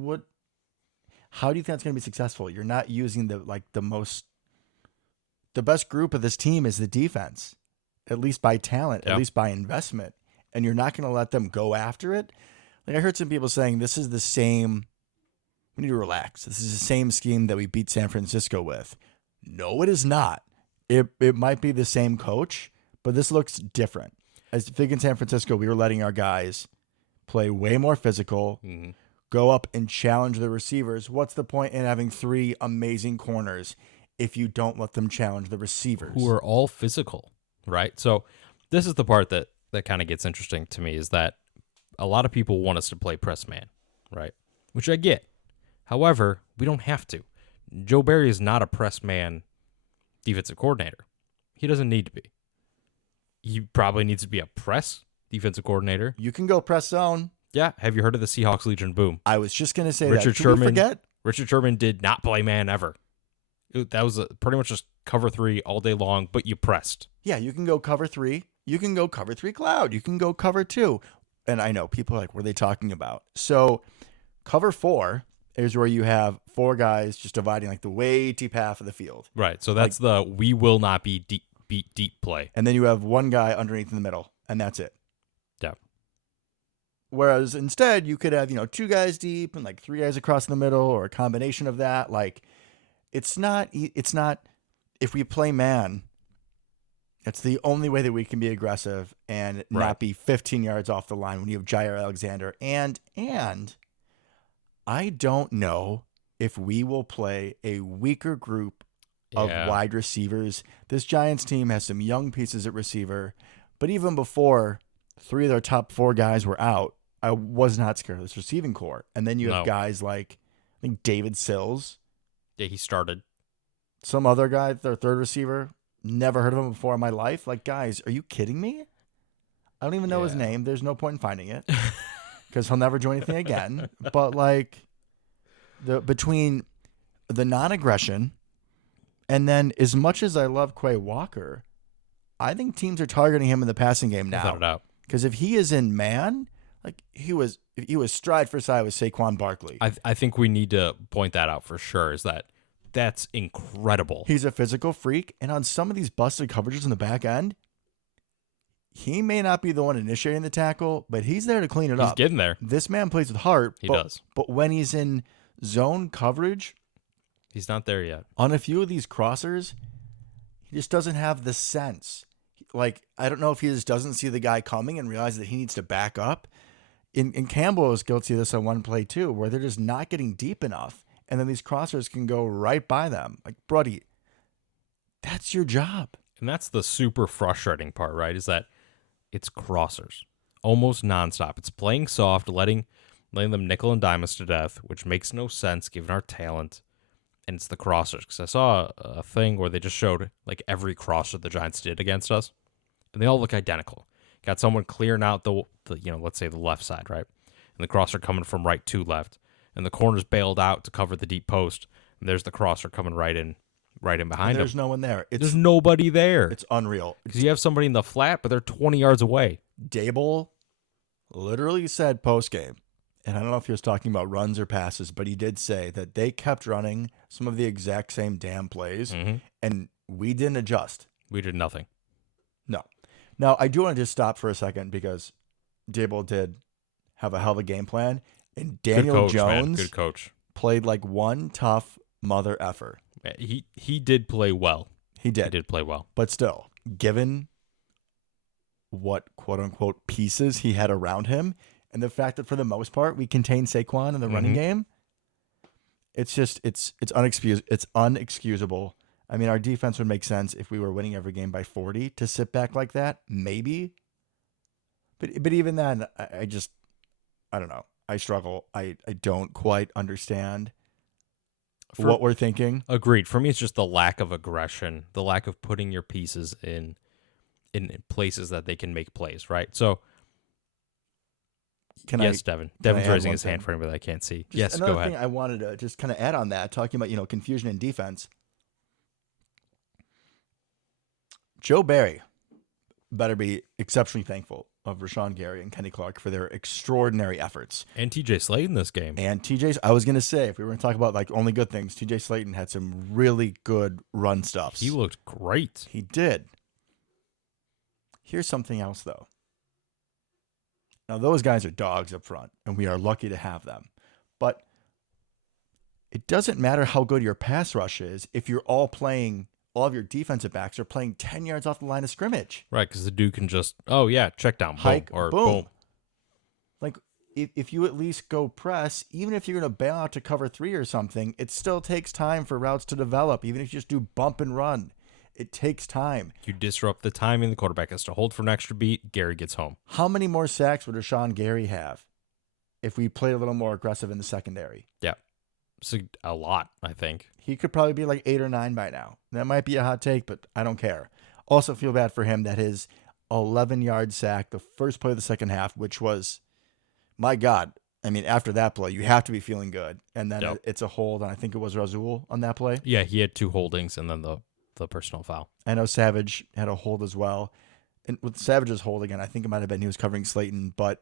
how do you think it's going to be successful? You're not using the best group of this team is the defense, at least by talent, at least by investment. And you're not going to let them go after it. Like I heard some people saying this is the same. We need to relax. This is the same scheme that we beat San Francisco with. No, it is not. It might be the same coach, but this looks different. I think in San Francisco, we were letting our guys play way more physical, go up and challenge the receivers. What's the point in having 3 amazing corners if you don't let them challenge the receivers? Who are all physical, right? So this is the part that kind of gets interesting to me is that a lot of people want us to play press man, right? Which I get. However, we don't have to. Joe Barry is not a press man defensive coordinator. He doesn't need to be. He probably needs to be a press defensive coordinator. You can go press zone. Yeah. Have you heard of the Seahawks Legion Boom? I was just going to say Richard that. Sherman, we forget? Richard Sherman did not play man ever. That was pretty much just cover 3 all day long, but you pressed. Yeah, you can go cover 3. You can go cover 3 cloud. You can go cover 2. And I know people are like, what are they talking about? So cover 4 is where you have 4 guys just dividing like the way deep half of the field. Right. So that's we will not be beat deep play. And then you have 1 guy underneath in the middle, and that's it. Yeah. Whereas instead you could have, 2 guys deep and like 3 guys across the middle or a combination of that. Like it's not, if we play man, it's the only way that we can be aggressive and not be 15 yards off the line when you have Jair Alexander. And I don't know if we will play a weaker group of wide receivers. This Giants team has some young pieces at receiver, but even before 3 of their top 4 guys were out, I was not scared of this receiving core. And then you have guys like, I think David Sills. Yeah, he started. Some other guy, their 3rd receiver. Never heard of him before in my life. Like, guys, are you kidding me? I don't even know his name. There's no point in finding it because he'll never do anything again. But like, between the non-aggression and then as much as I love Quay Walker, I think teams are targeting him in the passing game now. Because if he is in man, like he was stride for side with Saquon Barkley. I think we need to point that out for sure. Is that's incredible. He's a physical freak, and on some of these busted coverages in the back end, he may not be the one initiating the tackle, but he's there to clean it up. He's getting there. This man plays with heart. He does. But when he's in zone coverage, he's not there yet. On a few of these crossers, he just doesn't have the sense. Like, I don't know if he just doesn't see the guy coming and realize that he needs to back up. And Campbell is guilty of this on one play too, where they're just not getting deep enough. And then these crossers can go right by them. Like, Brody, that's your job. And that's the super frustrating part, right? Is that it's crossers almost nonstop. It's playing soft, letting them nickel and dime us to death, which makes no sense given our talent. And it's the crossers. Because I saw a thing where they just showed like every crosser the Giants did against us, and they all look identical. Got someone clearing out the let's say the left side, right? And the crosser coming from right to left. And the corner's bailed out to cover the deep post. And there's the crosser coming right in behind him. There's no one there. There's nobody there. It's unreal. Because you have somebody in the flat, but they're 20 yards away. Dable literally said post-game, and I don't know if he was talking about runs or passes, but he did say that they kept running some of the exact same damn plays, and we didn't adjust. We did nothing. No. Now, I do want to just stop for a second because Dable did have a hell of a game plan. And Daniel Jones Good coach. Played like one tough mother effer. He did play well. He did. He did play well. But still, given what quote-unquote pieces he had around him and the fact that for the most part we contained Saquon in the running game, it's unexcusable. I mean, our defense would make sense if we were winning every game by 40 to sit back like that, maybe. But even then, I don't know. I struggle. I don't quite understand what we're thinking. Agreed. For me, it's just the lack of aggression, the lack of putting your pieces in places that they can make plays, right? So Yes, Devin. can I Devin's add raising one his hand thing? for anybody that can't see. Just Yes, another go thing ahead. I wanted to just kind of add on that, talking about, confusion in defense. Joe Barry better be exceptionally thankful of Rashawn Gary and Kenny Clark for their extraordinary efforts. And TJ Slade in this game. And TJ's, I was going to say, if we were going to talk about like only good things, TJ Slayton had some really good run stuffs. He looked great. He did. Here's something else, though. Now, those guys are dogs up front, and we are lucky to have them. But it doesn't matter how good your pass rush is if you're all of your defensive backs are playing 10 yards off the line of scrimmage. Right, because the dude can just, check down, Hike, boom, or boom. boom. Like, if you at least go press, even if you're going to bail out to cover 3 or something, it still takes time for routes to develop, even if you just do bump and run. It takes time. You disrupt the timing. The quarterback has to hold for an extra beat. Gary gets home. How many more sacks would Rashawn Gary have if we played a little more aggressive in the secondary? Yeah. So a lot, I think. He could probably be like 8 or 9 by now. That might be a hot take, but I don't care. Also feel bad for him that his 11-yard sack, the first play of the second half, which was, my God, I mean, after that play, you have to be feeling good. And then it's a hold, and I think it was Razul on that play. Yeah, he had 2 holdings and then the personal foul. I know Savage had a hold as well. And with Savage's hold again, I think it might have been he was covering Slayton, but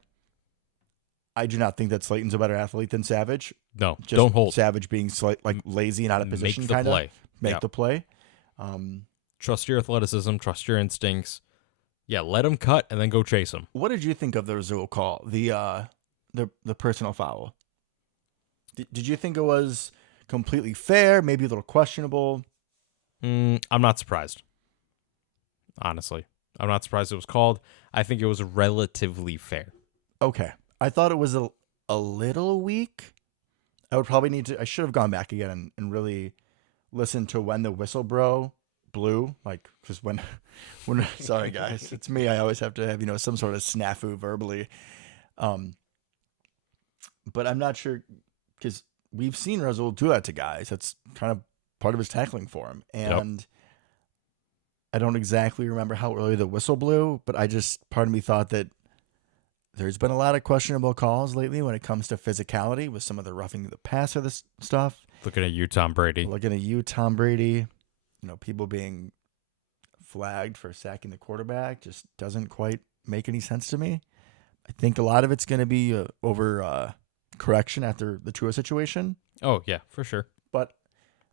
I do not think that Slayton's a better athlete than Savage. No, Just don't hold. Savage being lazy and out of position, kind of make the play. Trust your athleticism. Trust your instincts. Yeah, let him cut and then go chase him. What did you think of the Razul call? The personal foul. Did you think it was completely fair? Maybe a little questionable. I'm not surprised. Honestly, I'm not surprised it was called. I think it was relatively fair. Okay. I thought it was a little weak. I should have gone back again and really listened to when the whistle blew. Like, because when, sorry guys, it's me. I always have to have, some sort of snafu verbally. But I'm not sure, because we've seen Razul do that to guys. That's kind of part of his tackling for him. And I don't exactly remember how early the whistle blew, but part of me thought that there's been a lot of questionable calls lately when it comes to physicality with some of the roughing the passer this stuff. Looking at you, Tom Brady. People being flagged for sacking the quarterback just doesn't quite make any sense to me. I think a lot of it's going to be over correction after the Tua situation. Oh, yeah, for sure. But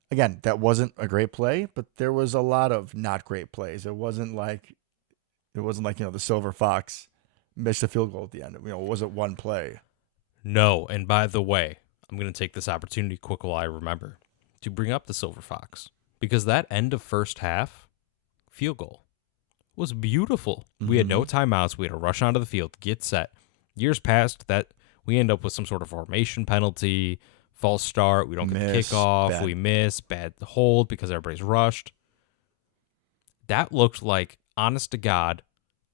again, that wasn't a great play, but there was a lot of not great plays. It wasn't like the Silver Fox missed a field goal at the end. It wasn't one play. No, and by the way, I'm going to take this opportunity quick while I remember to bring up the Silver Fox, because that end of first half field goal was beautiful. We had no timeouts. We had to rush onto the field, get set. Years past that, we end up with some sort of formation penalty, false start. We don't get the kickoff. We miss, bad hold because everybody's rushed. That looked like, honest to God,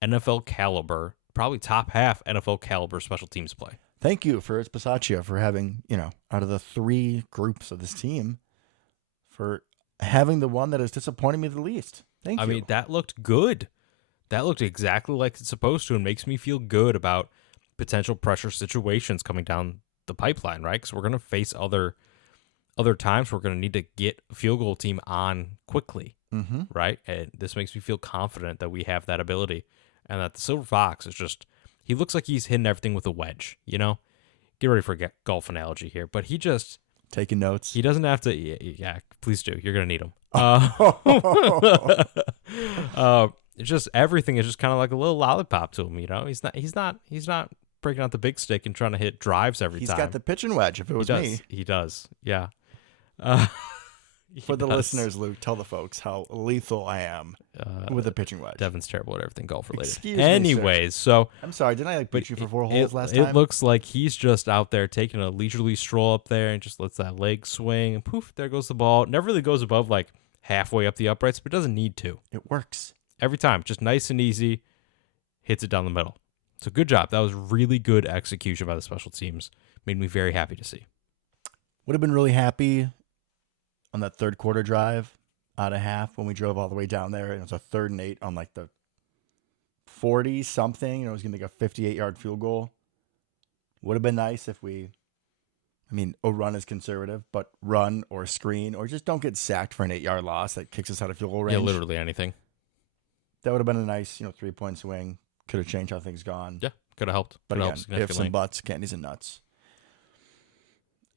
NFL caliber, probably top half NFL caliber special teams play. Thank you for Bisaccia for having, out of the 3 groups of this team, for having the one that has disappointed me the least. Thank you. I mean, that looked good. That looked exactly like it's supposed to and makes me feel good about potential pressure situations coming down the pipeline, right? Because we're going to face other times we're going to need to get a field goal team on quickly, right? And this makes me feel confident that we have that ability and that the Silver Fox is he looks like he's hitting everything with a wedge, Get ready for a golf analogy here, but he just... Taking notes. He doesn't have to... Yeah, please do. You're going to need him. It's just everything is just kind of like a little lollipop to him, He's not breaking out the big stick and trying to hit drives every time. He's got the pitching wedge. If it was me, he does. Yeah. For the listeners, Luke, tell the folks how lethal I am with a pitching wedge. Devin's terrible at everything golf related. Excuse me, Anyways, so I'm sorry. Didn't I beat you for 4 holes last time? It looks like he's just out there taking a leisurely stroll up there and just lets that leg swing and poof, there goes the ball. Never really goes above like halfway up the uprights, but doesn't need to. It works every time. Just nice and easy. Hits it down the middle. So good job. That was really good execution by the special teams. Made me very happy to see. Would have been really happy on that third quarter drive out of half when we drove all the way down there. And it was a 3rd and 8 on like the 40 something. It was going to make a 58-yard field goal. Would have been nice if a run is conservative, but run or screen or just don't get sacked for an 8-yard loss that kicks us out of field goal range. Yeah, literally anything. That would have been a nice, 3-point swing. Could have changed how things gone. Yeah, could have helped. But Could have again, helped significantly. ifs and buts, candies and nuts.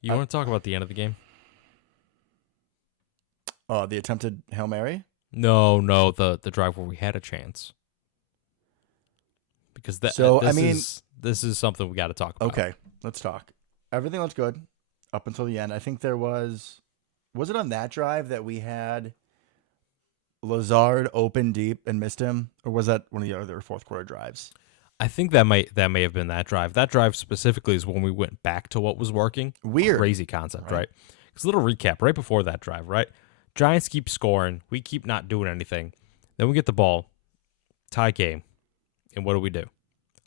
You want to talk about the end of the game? The attempted Hail Mary? No, the drive where we had a chance. Because this is something we got to talk about. Okay, let's talk. Everything looks good up until the end. I think there was it on that drive that we had Lazard open deep and missed him, or was that one of the other fourth quarter drives? I think that may have been that drive. That drive specifically is when we went back to what was working. Weird. Crazy concept, right? Because a little recap, right before that drive, right? Giants keep scoring. We keep not doing anything. Then we get the ball, tie game, and what do?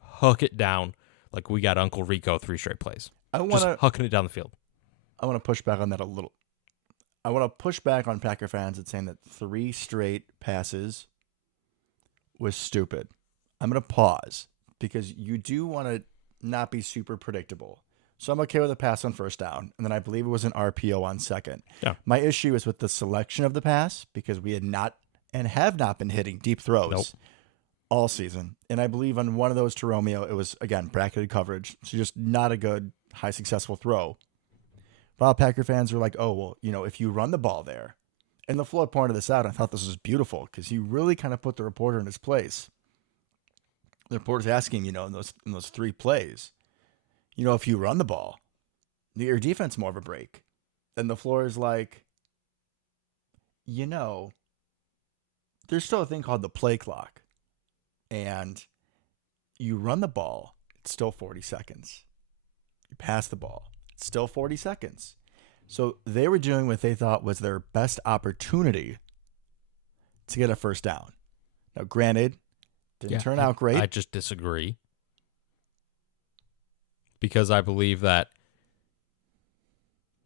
Hook it down like we got Uncle Rico 3 straight plays. Just hucking it down the field. I want to push back on that a little. I want to push back on Packer fans and saying that 3 straight passes was stupid. I'm going to pause because you do want to not be super predictable. So I'm okay with a pass on first down, and then I believe it was an RPO on second. Yeah. My issue is with the selection of the pass because we had not and have not been hitting deep throws all season. And I believe on one of those to Romeo, it was, again, bracketed coverage. So just not a good, high successful throw. While Packer fans were like, oh, well, if you run the ball there. And the floor pointed this out. I thought this was beautiful because he really kind of put the reporter in his place. The reporter's asking, in those 3 plays, if you run the ball, your defense more of a break. And the floor is like, there's still a thing called the play clock. And you run the ball, it's still 40 seconds. You pass the ball, it's still 40 seconds. So they were doing what they thought was their best opportunity to get a first down. Now, granted, didn't turn out great. I just disagree. Because I believe that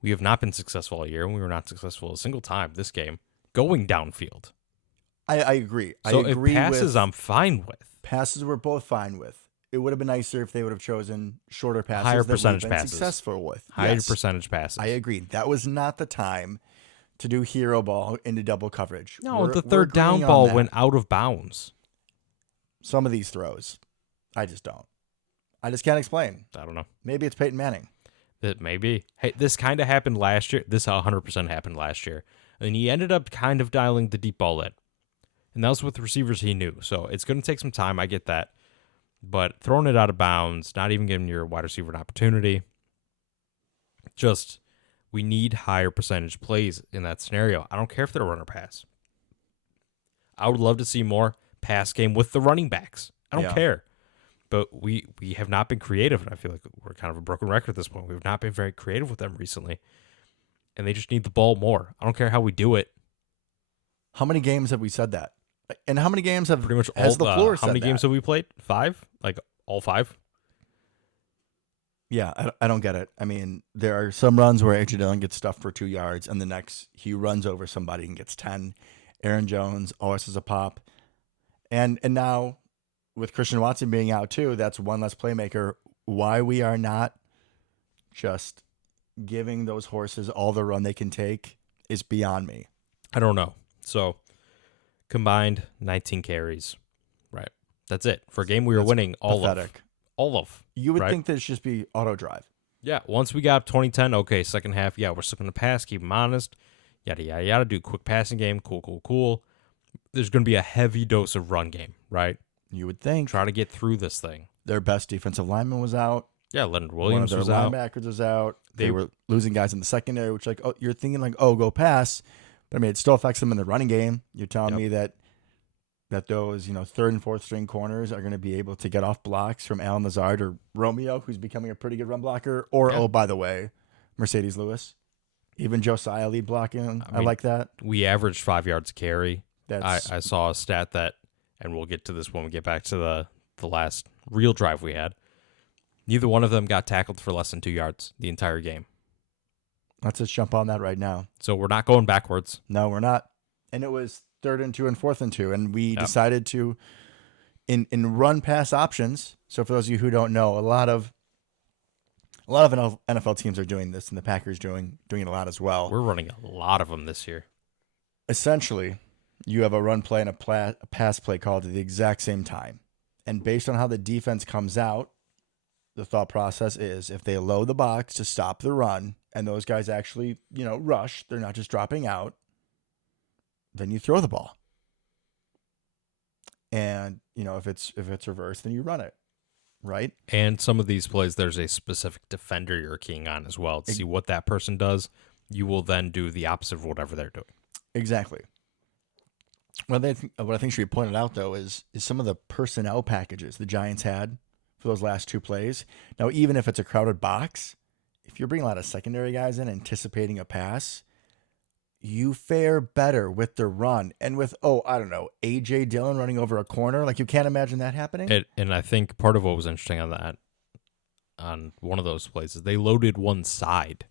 we have not been successful all year, and we were not successful a single time this game going downfield. I agree. So I agree passes, I'm fine with. Passes we're both fine with. It would have been nicer if they would have chosen shorter passes. Higher that percentage we've been passes. Successful with. Higher percentage passes. I agree. That was not the time to do hero ball into double coverage. No, the third down ball went out of bounds. Some of these throws, I just don't. I just can't explain. I don't know. Maybe it's Peyton Manning. It may be. Hey, this kind of happened last year. This 100% happened last year. And he ended up kind of dialing the deep ball in. And that was with receivers he knew. So it's going to take some time. I get that. But throwing it out of bounds, not even giving your wide receiver an opportunity. Just, we need higher percentage plays in that scenario. I don't care if they're run or pass. I would love to see more pass game with the running backs. I don't care. But we have not been creative, and I feel like we're kind of a broken record at this point. We've not been very creative with them recently. And they just need the ball more. I don't care how we do it. How many games have we said that? And how many games have pretty much all the floor how many games have we played? 5? Like all 5? Yeah, I don't get it. I mean, there are some runs where AJ Dillon gets stuffed for 2 yards, and the next he runs over somebody and gets 10. Aaron Jones always has a pop. And now with Christian Watson being out too, that's one less playmaker. Why we are not just giving those horses all the run they can take is beyond me. I don't know. So combined 19 carries. Right. That's it. For a game we were winning all of. You would think that it should just be auto drive. Yeah. Once we got 2010, okay, second half, we're still going to pass, keep them honest. Yada, yada, yada. Do quick passing game. Cool. There's going to be a heavy dose of run game, right? You would think. Try to get through this thing. Their best defensive lineman was out. Yeah, Leonard Williams was One out. of their linebackers was out. They were losing guys in the secondary, which you're thinking go pass. But I mean, it still affects them in the running game. You're telling me that those, third and fourth string corners are going to be able to get off blocks from Allen Lazard or Romeo, who's becoming a pretty good run blocker. Or, by the way, Mercedes Lewis. Even Josiah lead blocking. I like that. We averaged 5 yards a carry. I saw a stat that, and we'll get to this when we get back to the last real drive we had. Neither one of them got tackled for less than 2 yards the entire game. Let's just jump on that right now. So we're not going backwards. No, we're not. And it was 3rd and 2 and 4th and 2. And we decided to, in run pass options. So for those of you who don't know, a lot of A lot of NFL teams are doing this, and the Packers doing it a lot as well. We're running a lot of them this year. Essentially, you have a run play and a pass play called at the exact same time. And based on how the defense comes out, the thought process is if they load the box to stop the run and those guys actually, rush, they're not just dropping out, then you throw the ball. And, if it's reversed, then you run it. Right? And some of these plays, there's a specific defender you're keying on as well. To see what that person does, you will then do the opposite of whatever they're doing. Exactly. What I think should be pointed out, though, is some of the personnel packages the Giants had for those last two plays. Now, even if it's a crowded box, if you're bringing a lot of secondary guys in anticipating a pass, you fare better with the run and with, A.J. Dillon running over a corner. Like, you can't imagine that happening. And I think part of what was interesting on one of those plays is they loaded one side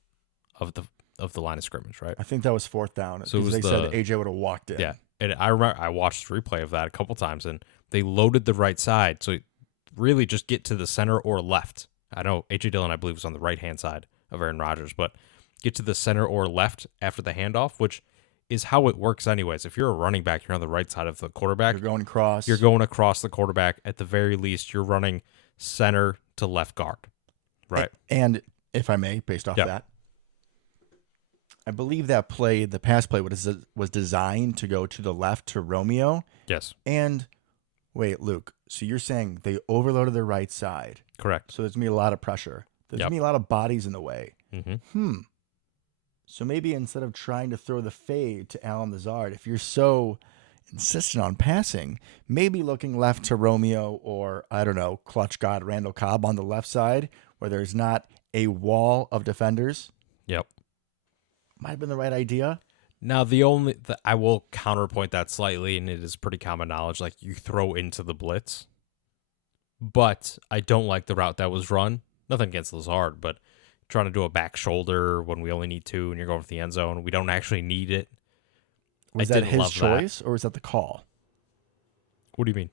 of the line of scrimmage, right? I think that was fourth down. So they said A.J. would have walked in. Yeah. And I remember I watched the replay of that a couple times, and they loaded the right side. So really just get to the center or left. I know A.J. Dillon, I believe, was on the right-hand side of Aaron Rodgers, but get to the center or left after the handoff, which is how it works anyways. If you're a running back, you're on the right side of the quarterback. You're going across. You're going across the quarterback. At the very least, you're running center to left guard, right? And if I may, based off that, I believe that play, the pass play, was designed to go to the left to Romeo. Yes. And wait, Luke, so you're saying they overloaded their right side. Correct. So there's going to be a lot of pressure. There's going to be a lot of bodies in the way. Mm-hmm. So maybe instead of trying to throw the fade to Allen Lazard, if you're so insistent on passing, maybe looking left to Romeo or, clutch god Randall Cobb on the left side where there's not a wall of defenders. Yep. Might have been the right idea. Now, I will counterpoint that slightly, and it is pretty common knowledge, like you throw into the blitz. But I don't like the route that was run. Nothing against Lazard, but trying to do a back shoulder when we only need two and you're going for the end zone. We don't actually need it. Was that his choice or was that the call? What do you mean?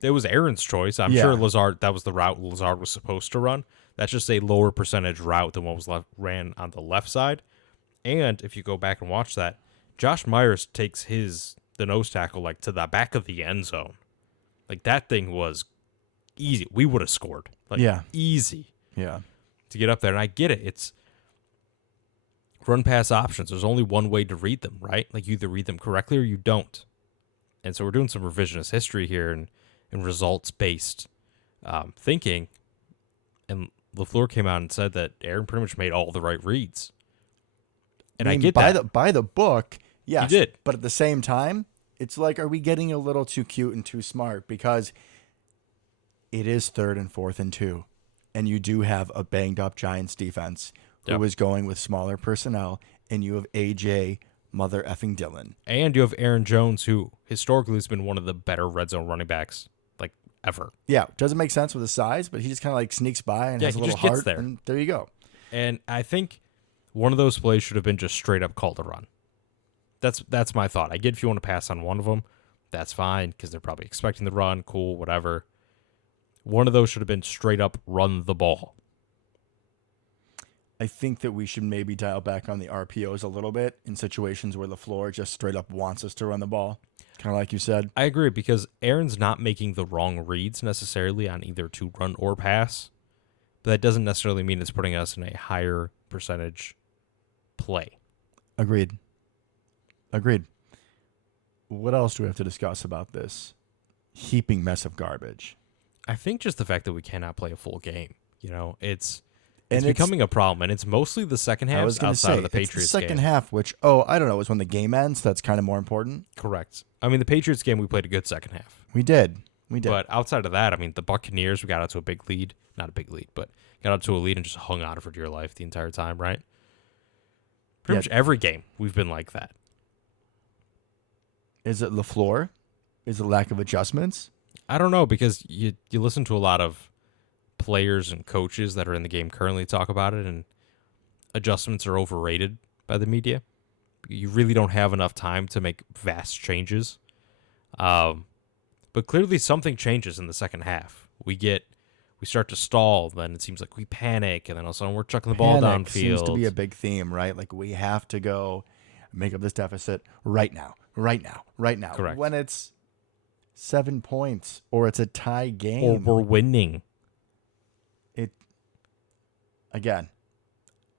It was Aaron's choice. I'm sure that was the route Lazard was supposed to run. That's just a lower percentage route than what was ran on the left side. And if you go back and watch that, Josh Myers takes the nose tackle like to the back of the end zone. Like that thing was easy. We would have scored. Easy. Yeah. To get up there. And I get it. It's run pass options. There's only one way to read them, right? Like you either read them correctly or you don't. And so we're doing some revisionist history here and results-based thinking. And LaFleur came out and said that Aaron pretty much made all the right reads. And I get that. By the book, yes. He did. But at the same time, it's like, are we getting a little too cute and too smart? Because it is 3rd and 4th and 2. And you do have a banged-up Giants defense who is going with smaller personnel, and you have A.J. Mother effing Dillon. And you have Aaron Jones, who historically has been one of the better red zone running backs, like, ever. Yeah, doesn't make sense with his size, but he just kind of like sneaks by and has a little heart, there. And there you go. And I think one of those plays should have been just straight up called a run. That's my thought. I get if you want to pass on one of them, that's fine, because they're probably expecting the run, cool, whatever. One of those should have been straight up run the ball. I think that we should maybe dial back on the RPOs a little bit in situations where LaFleur just straight up wants us to run the ball, kind of like you said. I agree, because Aaron's not making the wrong reads necessarily on either to run or pass, but that doesn't necessarily mean it's putting us in a higher percentage play. Agreed. What else do we have to discuss about this heaping mess of garbage? I think just the fact that we cannot play a full game. It's becoming a problem, and it's mostly the second half outside of the Patriots game. It's the second half, which, I don't know, is when the game ends. That's kind of more important. Correct. I mean, the Patriots game, we played a good second half. We did. But outside of that, I mean, the Buccaneers, we got out to a big lead. Not a big lead, but got out to a lead and just hung on for dear life the entire time, right? Pretty much every game, we've been like that. Is it LaFleur? Is it lack of adjustments? I don't know, because you listen to a lot of players and coaches that are in the game currently talk about it, and adjustments are overrated by the media. You really don't have enough time to make vast changes. But clearly something changes in the second half. We get we start to stall, then it seems like we panic, and then all of a sudden we're chucking the ball Panic downfield. seems to be a big theme, right? Like we have to go make up this deficit right now. Correct. When it's 7 points or it's a tie or game. we're winning. Again,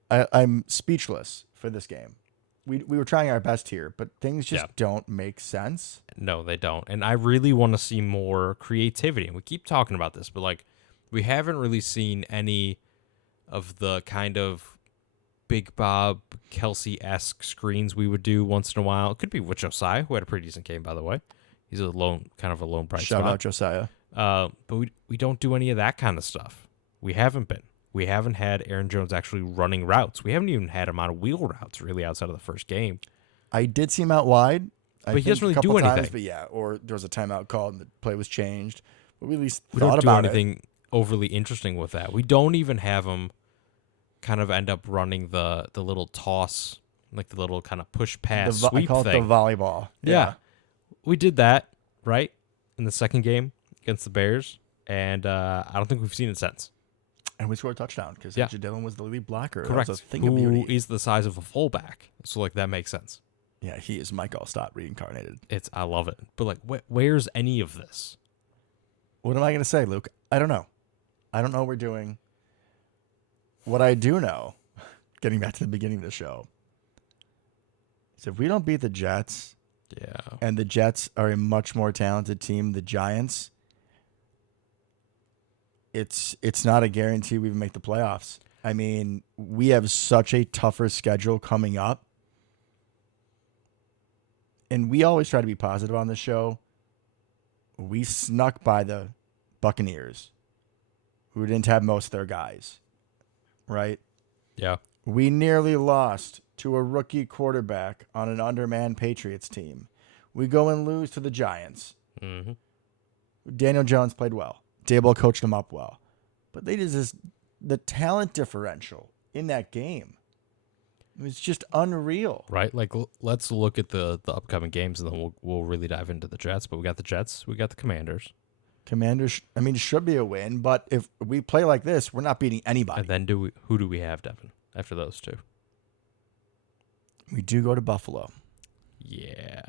I'm speechless for this game. We were trying our best here, but things just don't make sense. No, they don't. And I really want to see more creativity. And we keep talking about this, but like we haven't really seen any of the kind of Big Bob Kelsey-esque screens we would do once in a while. It could be with Josiah, who had a pretty decent game, by the way. He's a lone bright Shout spot. out Josiah. But we don't do any of that kind of stuff. We haven't been. We haven't had Aaron Jones actually running routes. We haven't even had him on wheel routes really outside of the first game. I did see him out wide. But he doesn't really do anything. But yeah, or there was a timeout called and the play was changed. But we at least We thought don't do about anything overly interesting with that. We don't even have him kind of end up running the little toss, like the little kind of push pass sweep I call thing. it the volleyball. Yeah. We did that, right, in the second game against the Bears, and I don't think we've seen it since. And we scored a touchdown because Devin was the lead blocker. Correct. That was a thing of beauty. Who is the size of a fullback. So, like, that makes sense. Yeah, he is Mike Allstott reincarnated. I love it. But, like, where's any of this? What am I going to say, Luke? I don't know. I don't know what we're doing. What I do know, getting back to the beginning of the show, is if we don't beat the Jets, and the Jets are a much more talented team, the Giants, it's not a guarantee we make the playoffs. I mean, we have such a tougher schedule coming up. And we always try to be positive on this show. We snuck by the Buccaneers, who didn't have most of their guys, right? Yeah. We nearly lost to a rookie quarterback on an undermanned Patriots team. We go and lose to the Giants. Mm-hmm. Daniel Jones played well. Daboll coached them up well. But the talent differential in that game, it was just unreal. Right? Like, let's look at the upcoming games, and then we'll really dive into the Jets. But we got the Jets. We got the Commanders. Commanders, should be a win. But if we play like this, we're not beating anybody. And then who do we have, Devin, after those two? We do go to Buffalo. Yeah.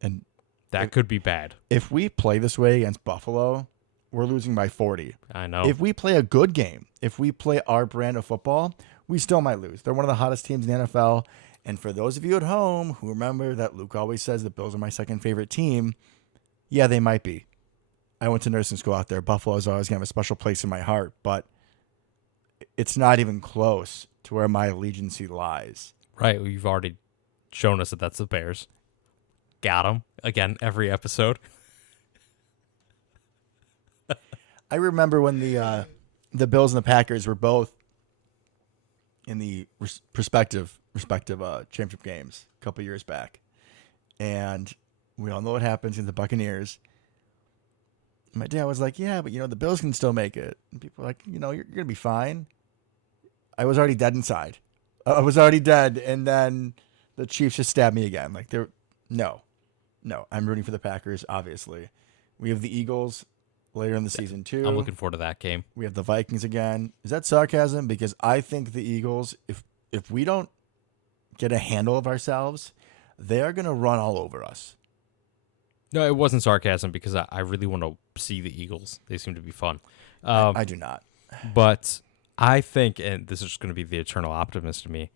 And that could be bad. If we play this way against Buffalo, we're losing by 40. I know. If we play a good game, if we play our brand of football, we still might lose. They're one of the hottest teams in the NFL. And for those of you at home who remember that Luke always says the Bills are my second favorite team, yeah, they might be. I went to nursing school out there. Buffalo is always going to have a special place in my heart, but it's not even close to where my allegiance lies. Right. You've already shown us that that's the Bears. Got them. Again, every episode. I remember when the Bills and the Packers were both in the respective championship games a couple years back. And we all know what happens in the Buccaneers. My dad was like, yeah, but, the Bills can still make it. And people were like, you're going to be fine. I was already dead inside. I was already dead. And then the Chiefs just stabbed me again. Like, no, I'm rooting for the Packers, obviously. We have the Eagles later in the season, too. I'm looking forward to that game. We have the Vikings again. Is that sarcasm? Because I think the Eagles, if we don't get a handle of ourselves, they are going to run all over us. No, it wasn't sarcasm because I really want to see the Eagles. They seem to be fun. I do not. But I think, and this is just going to be the eternal optimist to me,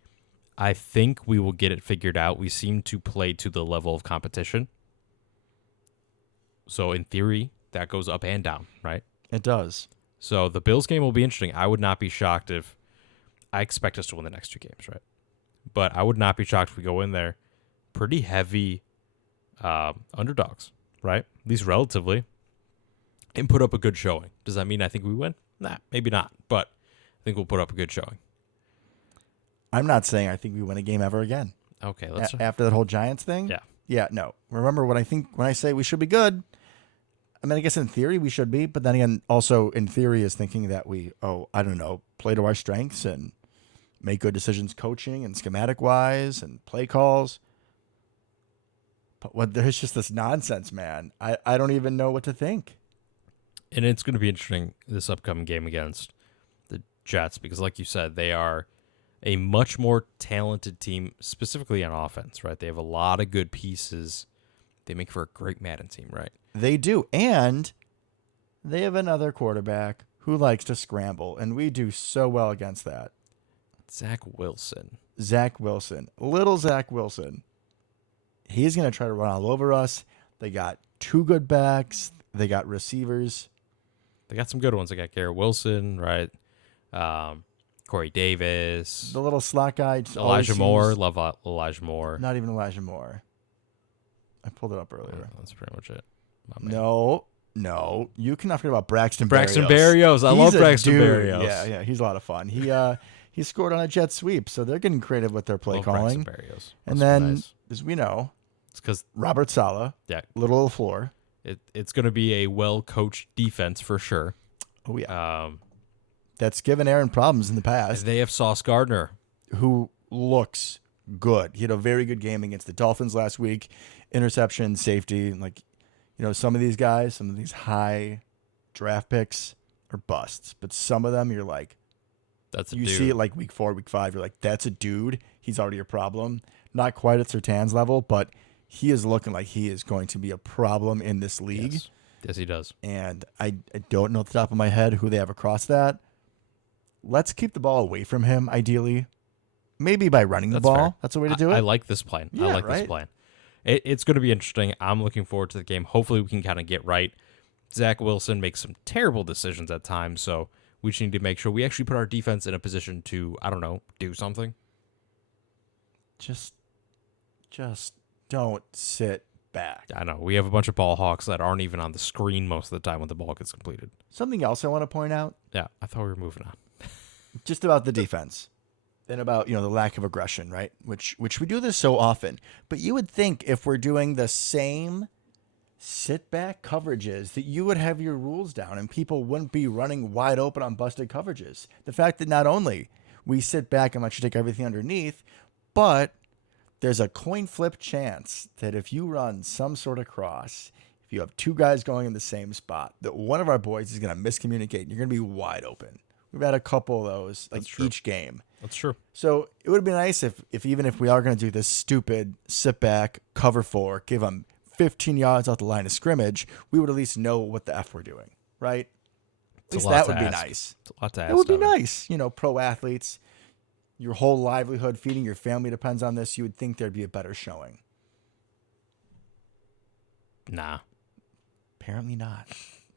I think we will get it figured out. We seem to play to the level of competition. So in theory, that goes up and down, right? It does. So the Bills game will be interesting. I would not be shocked if I expect us to win the next two games, right? But I would not be shocked if we go in there pretty heavy underdogs, right? At least relatively, and put up a good showing. Does that mean I think we win? Nah, maybe not. But I think we'll put up a good showing. I'm not saying I think we win a game ever again. Okay, let's after that whole Giants thing. Yeah. No. Remember when I say we should be good. I guess in theory we should be, but then again, also in theory is thinking that we, play to our strengths and make good decisions coaching and schematic wise and play calls. But there's just this nonsense, man. I don't even know what to think. And it's going to be interesting this upcoming game against the Jets because, like you said, they are a much more talented team, specifically on offense, right? They have a lot of good pieces. They make for a great Madden team, right? They do. And they have another quarterback who likes to scramble, and we do so well against that. Zach Wilson. Little Zach Wilson. He's going to try to run all over us. They got two good backs. They got receivers. They got some good ones. They got Garrett Wilson, right? Corey Davis. The little slot guy. Elijah Moore. Love Elijah Moore. Not even Elijah Moore. I pulled it up earlier. That's pretty much it. No. You cannot forget about Braxton Berrios. I love Braxton Berrios. Yeah. He's a lot of fun. He scored on a jet sweep, so they're getting creative with their play calling. And then, as we know, it's because Robert Saleh, little LaFleur. It's going to be a well-coached defense for sure. Oh, yeah. That's given Aaron problems in the past. They have Sauce Gardner, who looks good. He had a very good game against the Dolphins last week. Interception, safety. Some of these guys, some of these high draft picks are busts. But some of them, you're like, that's a you dude. see it like week 4, week 5. You're like, that's a dude. He's already a problem. Not quite at Surtain's level, but he is looking like he is going to be a problem in this league. Yes, he does. And I don't know at the top of my head who they have across that. Let's keep the ball away from him, ideally. Maybe by running the ball. Fair. That's the way to do it. I like this plan. Yeah, I like this plan. It's going to be interesting. I'm looking forward to the game. Hopefully we can kind of get right. Zach Wilson makes some terrible decisions at times, so we just need to make sure we actually put our defense in a position to, I don't know, do something. Just don't sit back. I know. We have a bunch of ball hawks that aren't even on the screen most of the time when the ball gets completed. Something else I want to point out. Yeah, I thought we were moving on. Just about the defense. And about, the lack of aggression, right? Which we do this so often. But you would think if we're doing the same sit-back coverages that you would have your rules down and people wouldn't be running wide open on busted coverages. The fact that not only we sit back and let you take everything underneath, but there's a coin flip chance that if you run some sort of cross, if you have two guys going in the same spot, that one of our boys is going to miscommunicate and you're going to be wide open. We've had a couple of those each game. That's true. So it would be nice if even if we are going to do this stupid sit back, cover 4, give them 15 yards out the line of scrimmage, we would at least know what the F we're doing, right? At least that would be nice. It's a lot to ask. It would be nice. Pro athletes, your whole livelihood, feeding your family depends on this. You would think there'd be a better showing. Nah. Apparently not.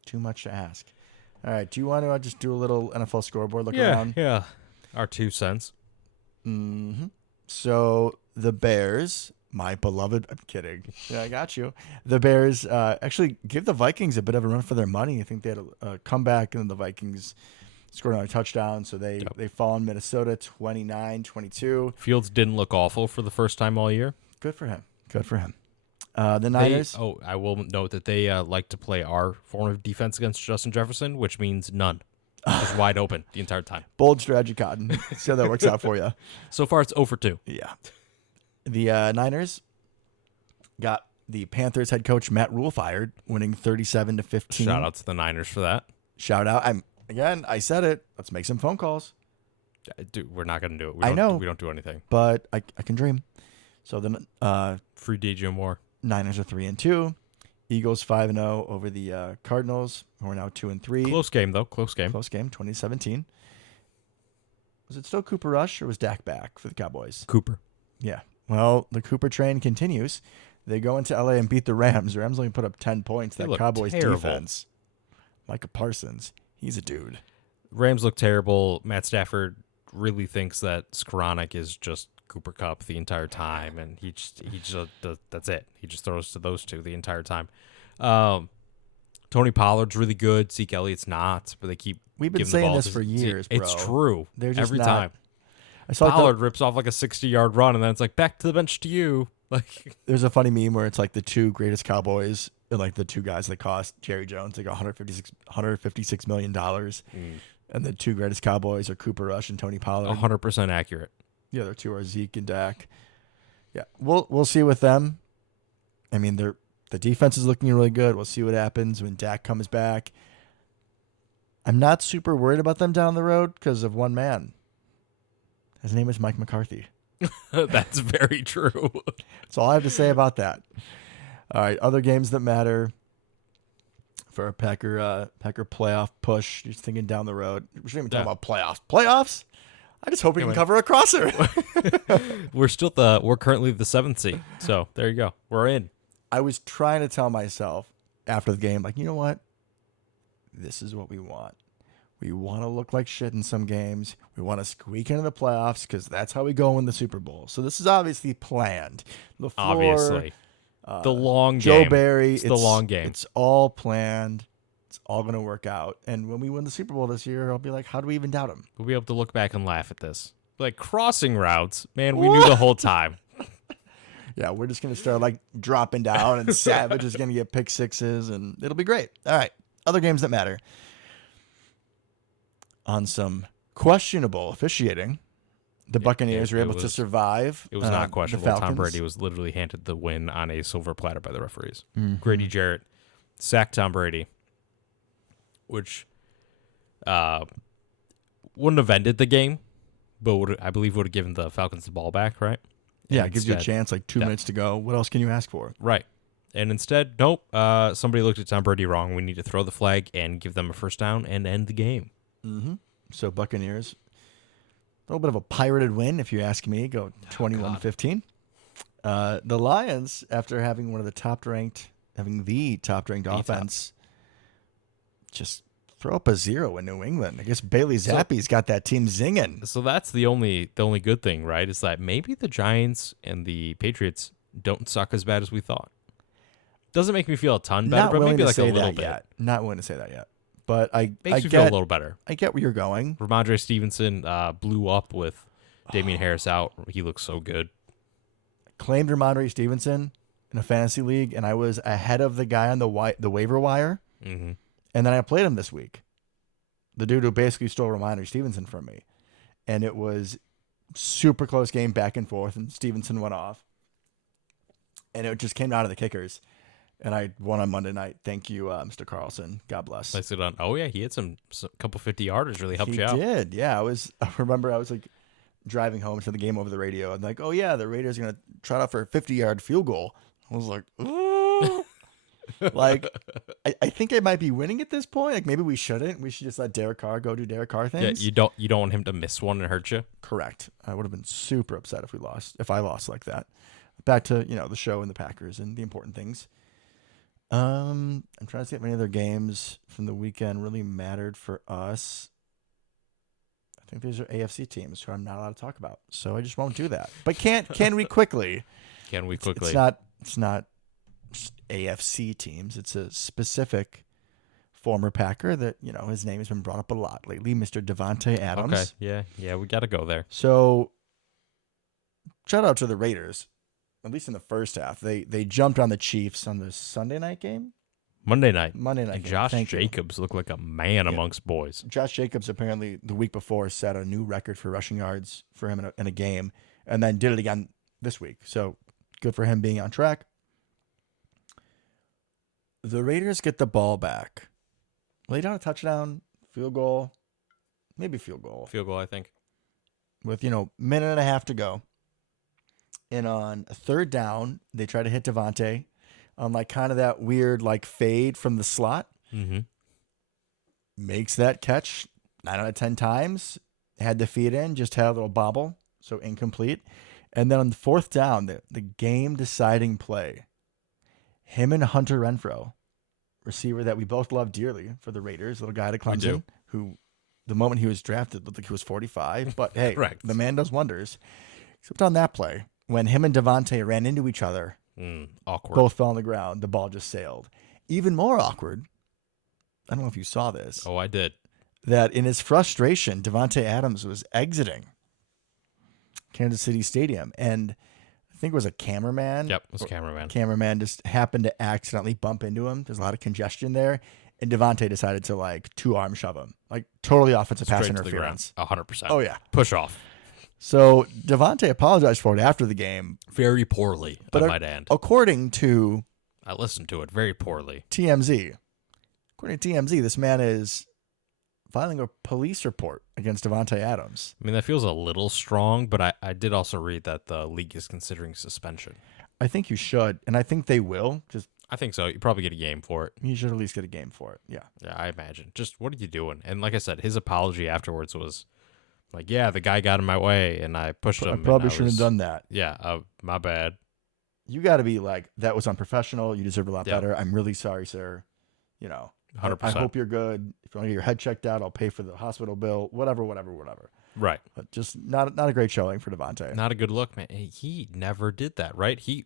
Too much to ask. All right. Do you want to just do a little NFL scoreboard look around? Yeah. Our 2 cents. Mm-hmm. So the Bears, my beloved, I'm kidding. Yeah, I got you. The Bears actually give the Vikings a bit of a run for their money. I think they had a comeback, and then the Vikings scored another touchdown. So they fall in Minnesota 29-22. Fields didn't look awful for the first time all year. Good for him. The Niners. I will note that they like to play our form of defense against Justin Jefferson, which means none. Just wide open the entire time. Bold strategy, Cotton. See how that works out for you. So far, it's 0 for 2. Yeah. The Niners got the Panthers head coach Matt Rule fired, winning 37-15. Shout out to the Niners for that. Shout out. I said it. Let's make some phone calls. Dude, we're not going to do it. I know. We don't do anything. But I can dream. So the Free DJ Moore. Niners are 3-2. Eagles 5-0 over the Cardinals, who are now 2-3. Close game, though. Close game. 2017. Was it still Cooper Rush, or was Dak back for the Cowboys? Cooper. Yeah. Well, the Cooper train continues. They go into LA and beat the Rams. The Rams only put up 10 points. That Cowboys defense. Micah Parsons, he's a dude. Rams look terrible. Matt Stafford really thinks that Skoranek is just Cooper Kupp the entire time, and he just that's it. He just throws to those two the entire time. Tony Pollard's really good. Zeke Elliott's not, but they keep. We've been saying this for years, bro. It's true. They're just every not, time. I saw Pollard rips off like a 60-yard run, and then it's like back to the bench to you. Like there's a funny meme where it's like the two greatest Cowboys and like the two guys that cost Jerry Jones like $156 million, and the two greatest Cowboys are Cooper Rush and Tony Pollard. 100% accurate. The other two are Zeke and Dak. Yeah, we'll see with them. I mean, the defense is looking really good. We'll see what happens when Dak comes back. I'm not super worried about them down the road because of one man. His name is Mike McCarthy. That's very true. That's all I have to say about that. All right, other games that matter for a Packer playoff push. Just thinking down the road. We shouldn't even talk about playoffs. Playoffs? I just hope we can cover a crosser. We're currently the 7th seed. So there you go. We're in. I was trying to tell myself after the game, like, you know what? This is what we want. We want to look like shit in some games. We want to squeak into the playoffs because that's how we go in the Super Bowl. So this is obviously planned. LaFleur, Obviously. The long Joe game. Barry. It's the long game. It's all planned. It's all going to work out. And when we win the Super Bowl this year, I'll be like, how do we even doubt him? We'll be able to look back and laugh at this. Like crossing routes, man, we knew the whole time. Yeah, we're just going to start like dropping down and Savage is going to get pick sixes and it'll be great. All right. Other games that matter. On some questionable officiating, the Buccaneers were able to survive. It was not questionable. Tom Brady was literally handed the win on a silver platter by the referees. Mm-hmm. Grady Jarrett sacked Tom Brady, which wouldn't have ended the game, but I believe would have given the Falcons the ball back, right? Yeah, it gives you a chance, like 2 minutes to go. What else can you ask for? Right. And instead, nope, somebody looked at Tom Brady wrong. We need to throw the flag and give them a first down and end the game. Mm-hmm. So Buccaneers, a little bit of a pirated win, if you ask me, go 21-15. The Lions, after having the top-ranked offense, just throw up a 0 in New England. I guess Bailey Zappi's got that team zinging. So that's the only good thing, right? Is that maybe the Giants and the Patriots don't suck as bad as we thought. Doesn't make me feel a ton better, but maybe like a little bit. Yet. Not willing to say that yet. But I makes me feel a little better. I get where you're going. Ramondre Stevenson blew up with Damian Harris out. He looks so good. Claimed Ramondre Stevenson in a fantasy league, and I was ahead of the guy on the waiver wire. Mm-hmm. And then I played him this week. The dude who basically stole Ramondre Stevenson from me. And it was super close game back and forth, and Stevenson went off. And it just came down to the kickers. And I won on Monday night. Thank you, Mr. Carlson. God bless. Nicely done. Oh, yeah, he had some couple 50-yarders really helped you out. He did, yeah. I remember I was like driving home to the game over the radio. And like, oh, yeah, the Raiders are going to try out for a 50-yard field goal. I was like, ooh. Like, I think I might be winning at this point. Like, maybe we shouldn't. We should just let Derek Carr go do Derek Carr things. Yeah, you don't want him to miss one and hurt you. Correct. I would have been super upset if I lost like that. Back to, the show and the Packers and the important things. I'm trying to see if any other games from the weekend really mattered for us. I think these are AFC teams who I'm not allowed to talk about, so I just won't do that. But can we quickly? Can we quickly? It's not just AFC teams. It's a specific former Packer that his name has been brought up a lot lately, Mr. Devontae Adams. Okay, yeah, we got to go there. So, shout out to the Raiders. At least in the first half, they jumped on the Chiefs on the Sunday night game. Monday night. And Josh Jacobs looked like a man amongst boys. Josh Jacobs apparently the week before set a new record for rushing yards for him in a game, and then did it again this week. So good for him being on track. The Raiders get the ball back, lay down a touchdown, field goal, maybe field goal. Field goal, I think. With minute and a half to go. And on a third down, they try to hit Devontae on like kind of that weird like fade from the slot. Mm-hmm. Makes that catch 9 out of 10 times. Had the feet in, just had a little bobble, so incomplete. And then on the fourth down, the game deciding play, him and Hunter Renfrow, receiver that we both love dearly for the Raiders, little guy to Clemson, who the moment he was drafted looked like he was 45. But hey, the man does wonders. Except on that play, when him and Devontae ran into each other, awkward. Both fell on the ground. The ball just sailed. Even more awkward, I don't know if you saw this. Oh, I did. That in his frustration, Devontae Adams was exiting Kansas City Stadium. And I think it was a cameraman. Yep, it was a cameraman. Cameraman just happened to accidentally bump into him. There's a lot of congestion there. And Devontae decided to like 2-arm shove him. Like totally offensive pass interference. 100%. Oh, yeah. Push off. So Devontae apologized for it after the game. Very poorly, I might add. According to... I listened to it very poorly. TMZ. According to TMZ, this man is filing a police report against Devontae Adams. I mean, that feels a little strong, but I did also read that the league is considering suspension. I think you should, and I think they will. Just I think so. You probably get a game for it. you should at least get a game for it. Yeah. Yeah, I imagine. Just what are you doing? And like I said, his apology afterwards was like, yeah, the guy got in my way and I pushed him. I and probably shouldn't have done that. Yeah, my bad. You got to be like, that was unprofessional. You deserve a lot Yeah. better. I'm really sorry, sir. You know, 100%. I hope you're good. If you want to get your head checked out, I'll pay for the hospital bill, whatever. Right. But just not a great showing for Devontae. Not a good look, man. He never did that, right? He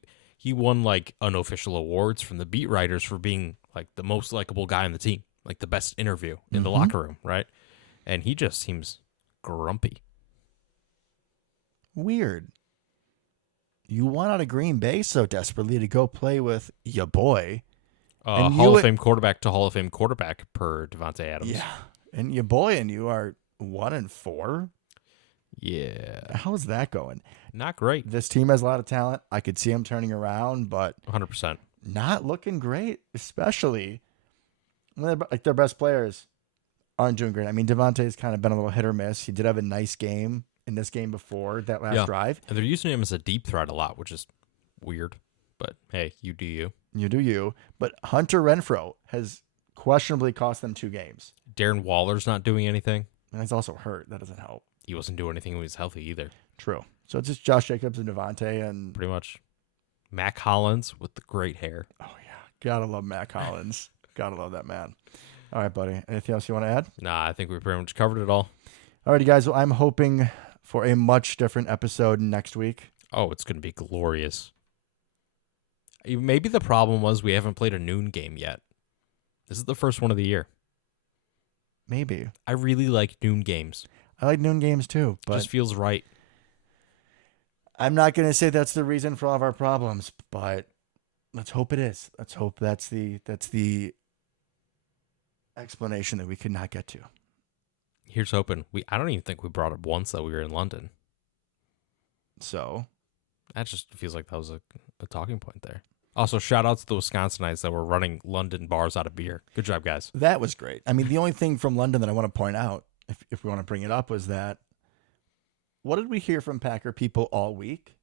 won like unofficial awards from the beat writers for being like the most likable guy on the team, like the best interview in the locker room, right? And he just seems grumpy. Weird. You want out of Green Bay so desperately to go play with your boy. And Hall of Fame quarterback to Hall of Fame quarterback per Devontae Adams. Yeah. And your boy and you are 1-4. Yeah. How's is that going? Not great. This team has a lot of talent. I could see them turning around, but 100%. not looking great, especially when their best players aren't doing great. I mean, Devontae's kind of been a little hit or miss. He did have a nice game in this game before that last drive. And they're using him as a deep threat a lot, which is weird. But hey, you do you. You do you. But Hunter Renfrow has questionably cost them 2 games. Darren Waller's not doing anything. And he's also hurt. That doesn't help. He wasn't doing anything when he was healthy either. True. So it's just Josh Jacobs and Devontae and Pretty much. Mac Hollins with the great hair. oh yeah, gotta love Matt Collins. Gotta love that man. All right, buddy. Anything else you want to add? Nah, I think we pretty much covered it all. All righty, guys. Well, I'm hoping for a much different episode next week. Oh, it's going to be glorious. Maybe the problem was we haven't played a noon game yet. This is the first one of the year. Maybe. I really like noon games. I like noon games too, but Just feels right. I'm not going to say that's the reason for all of our problems, but let's hope it is. Let's hope that's the explanation that we could not get to. Here's hoping. I don't even think we brought up once that we were in London. So That just feels like that was a talking point there. Also, shout out to the Wisconsinites that were running London bars out of beer. Good job, guys. that was great. I mean, the only thing from London that I want to point out, if we want to bring it up, was that what did we hear from Packer people all week?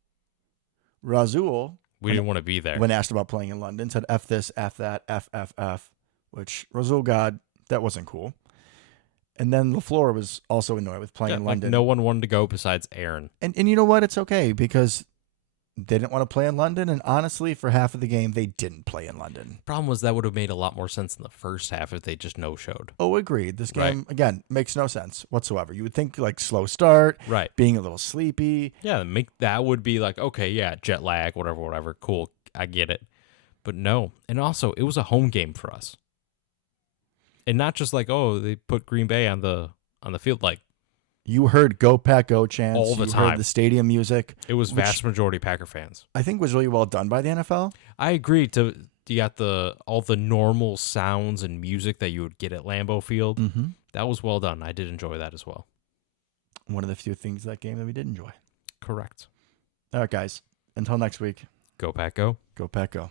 Razul, We didn't want to be there. when asked about playing in London, said F this, F that, F, which Razul, God, that wasn't cool. And then LaFleur was also annoyed with playing Yeah, in like London. no one wanted to go besides Aaron. And you know what? It's okay because they didn't want to play in London. And honestly, for half of the game, they didn't play in London. Problem was that would have made a lot more sense in the first half if they just no-showed. Oh, agreed. This game, Right. again, makes no sense whatsoever. You would think like slow start, Right. being a little sleepy. Yeah, that would be like, okay, yeah, jet lag, whatever, cool, I get it. But no. And also, it was a home game for us. And not just like, oh, they put Green Bay on the field. Like, You heard "Go Pack Go" chants All the you time. Heard the stadium music. it was Which- vast majority Packer fans. I think was really well done by the NFL. I agree. You got all the normal sounds and music that you would get at Lambeau Field. Mm-hmm. That was well done. I did enjoy that as well. One of the few things that game that we did enjoy. Correct. All right, guys. Until next week. Go Pack Go. Go Pack Go.